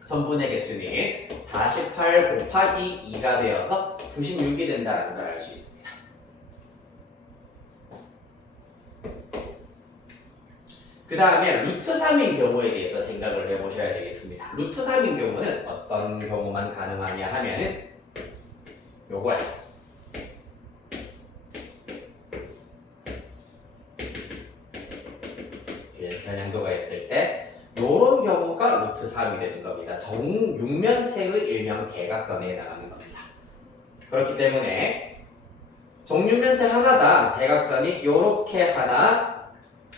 선분의 개수는 48 곱하기 2가 되어서 96이 된다는 걸 알 수 있습니다. 그 다음에 루트 3인 경우에 대해서 생각을 해보셔야 되겠습니다. 루트 3인 경우는 어떤 경우만 가능하냐 하면은 요거야. 변량도가 있을 때 요런 경우가 루트 3이 되는 겁니다. 정육면체의 일명 대각선에 해당하는 겁니다. 그렇기 때문에 정육면체 하나당 대각선이 요렇게 하나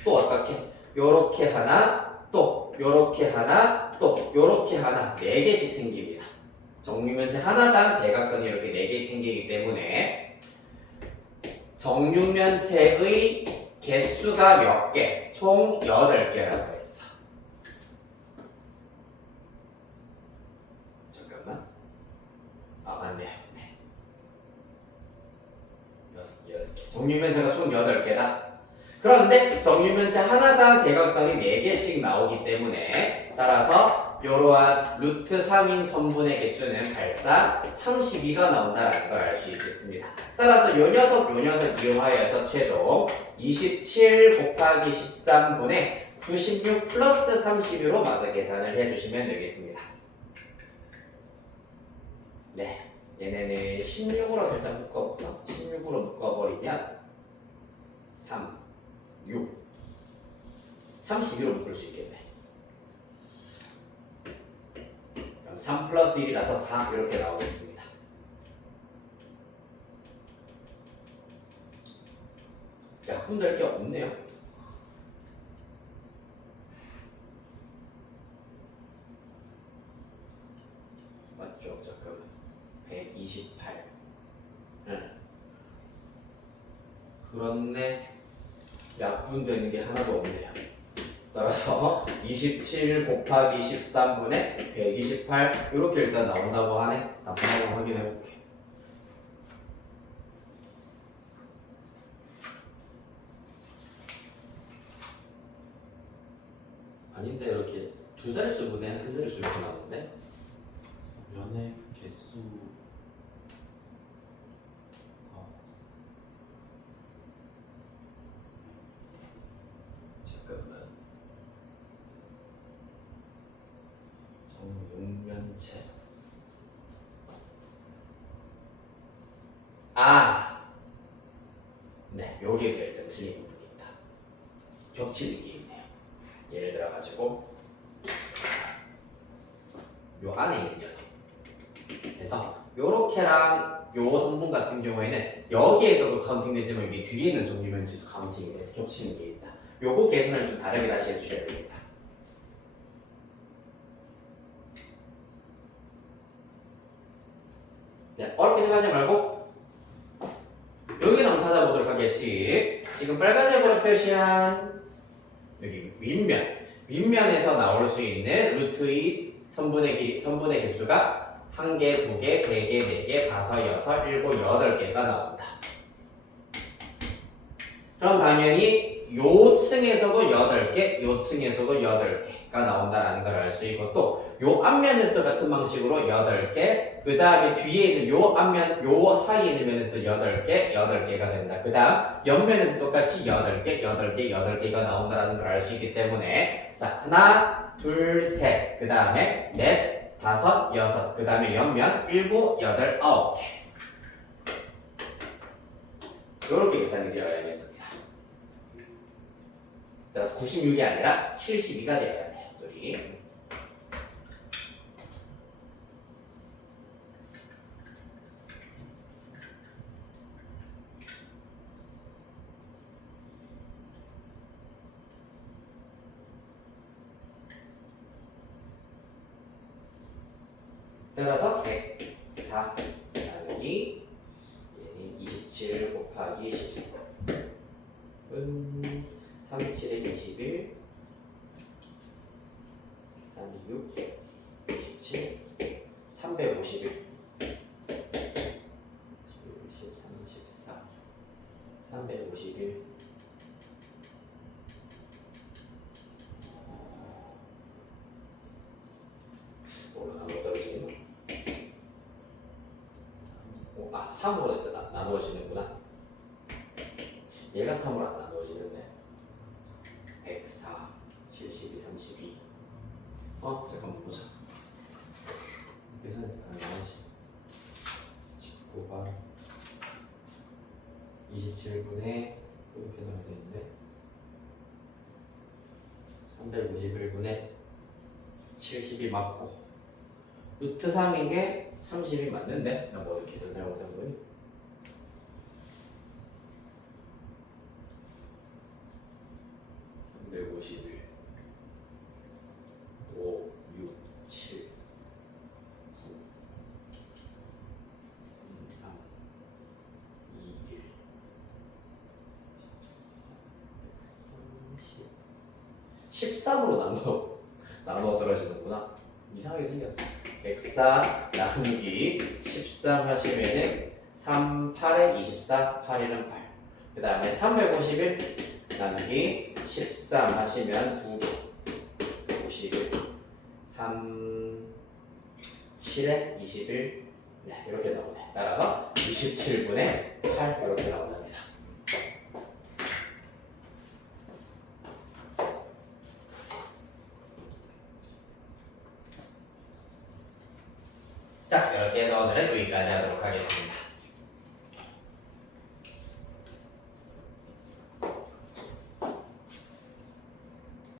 또 어떻게 요렇게 하나 또 요렇게 하나 또 요렇게 하나 4개씩 생깁니다. 정육면체 하나당 대각선이 이렇게 4개씩 생기기 때문에 정육면체의 개수가 몇 개? 총 8개라고 했어. 잠깐만. 아, 맞네요. 네. 8개. 정육면체가 총 8개다. 그런데 정육면체 하나당 대각선이 4개씩 나오기 때문에 따라서 이러한 루트 3인 선분의 개수는 발상 32가 나온다는 걸 알 수 있겠습니다. 따라서 요 녀석 이용하여서 최종 27 곱하기 13분의 96 플러스 32로 마저 계산을 해주시면 되겠습니다. 네, 얘네는 16으로 살짝 묶어볼까? 16으로 묶어버리면 3, 6, 32로 묶을 수 있겠네. 그럼 3 플러스 1이라서 4 이렇게 나오겠습니다. 약분될 게 없네요. 맞죠? 잠깐만. 128. 응. 그렇네. 약분되는 게 하나도 없네요. 따라서 27 곱하기 13분의 128 이렇게 일단 나온다고 하네. 한번 확인해 볼게. 아닌데 이렇게 두 자릿수 분의 한 자릿수 이렇게 나오는데? 면의 개수 잠깐만. 정육면체. 아! 네, 여기에서 일단 틀린 부분이 있다. 겹치는 게 있네요. 예를 들어가지고 요 안에 있는 녀석. 그래서 요렇게랑 요 성분 같은 경우에는 여기에서도 카운팅되지만 여기 뒤에 있는 정육면체도 카운팅이 돼. 겹치는 게 있다. 요거 계산을 좀 다르게 다시 해주셔야 되겠다. 네, 어렵게 생각하지 말고 여기서 한번 찾아보도록 하겠지. 지금 빨간색으로 표시한 여기 윗면에서 나올 수 있는 루트의 선분의 개수가 1개, 2개, 3개, 4개, 5, 6, 7, 8개가 나온다. 그럼 당연히 요 층에서도 8개, 요 층에서도 8개가 나온다라는 걸 알 수 있고 또 요 앞면에서도 같은 방식으로 8개, 그 다음에 뒤에 있는 요 앞면, 요 사이에 있는 면에서도 8개, 8개가 된다. 그 다음 옆면에서 똑같이 8개, 8개, 8개가 나온다라는 걸 알 수 있기 때문에 자, 하나, 둘, 셋, 그 다음에 넷, 다섯, 여섯, 그 다음에 옆면 7, 8, 9개. 요렇게 계산이 되어야겠습니다. 따라서 96이 아니라 72가 되어야 돼요. 소리. 따라서 104 나누기 얘는 27 곱하기 14 37에 21 36 27 351 13 14 351 올라가고 떨어지는 거. 3으로 나누어지는구나. 얘가 3으로 안 나누어지는데 104, 72, 32 잠깐만 보자. 계산이 안 나오지. 9번 27분에 이렇게 나와야 되는데 351분에 70이 맞고 루트 3인 게 30이 맞는데? 나 뭐 이렇게 잘못한 거니? (351) 5, 6, 7, 9, 3, 2, 1, 13, 13으로 나눠 떨어지는구나. 이상하게 생겼다. 104 나누기 13 하시면은 3, 8에 24, 8에는 8. 그 다음에 351 나누기 13 하시면 2개 51 3, 7에 21 네, 이렇게 나오네. 따라서 27분의 8 이렇게 나온답니다. 자, 이렇게 해서 오늘은 여기까지 하도록 하겠습니다.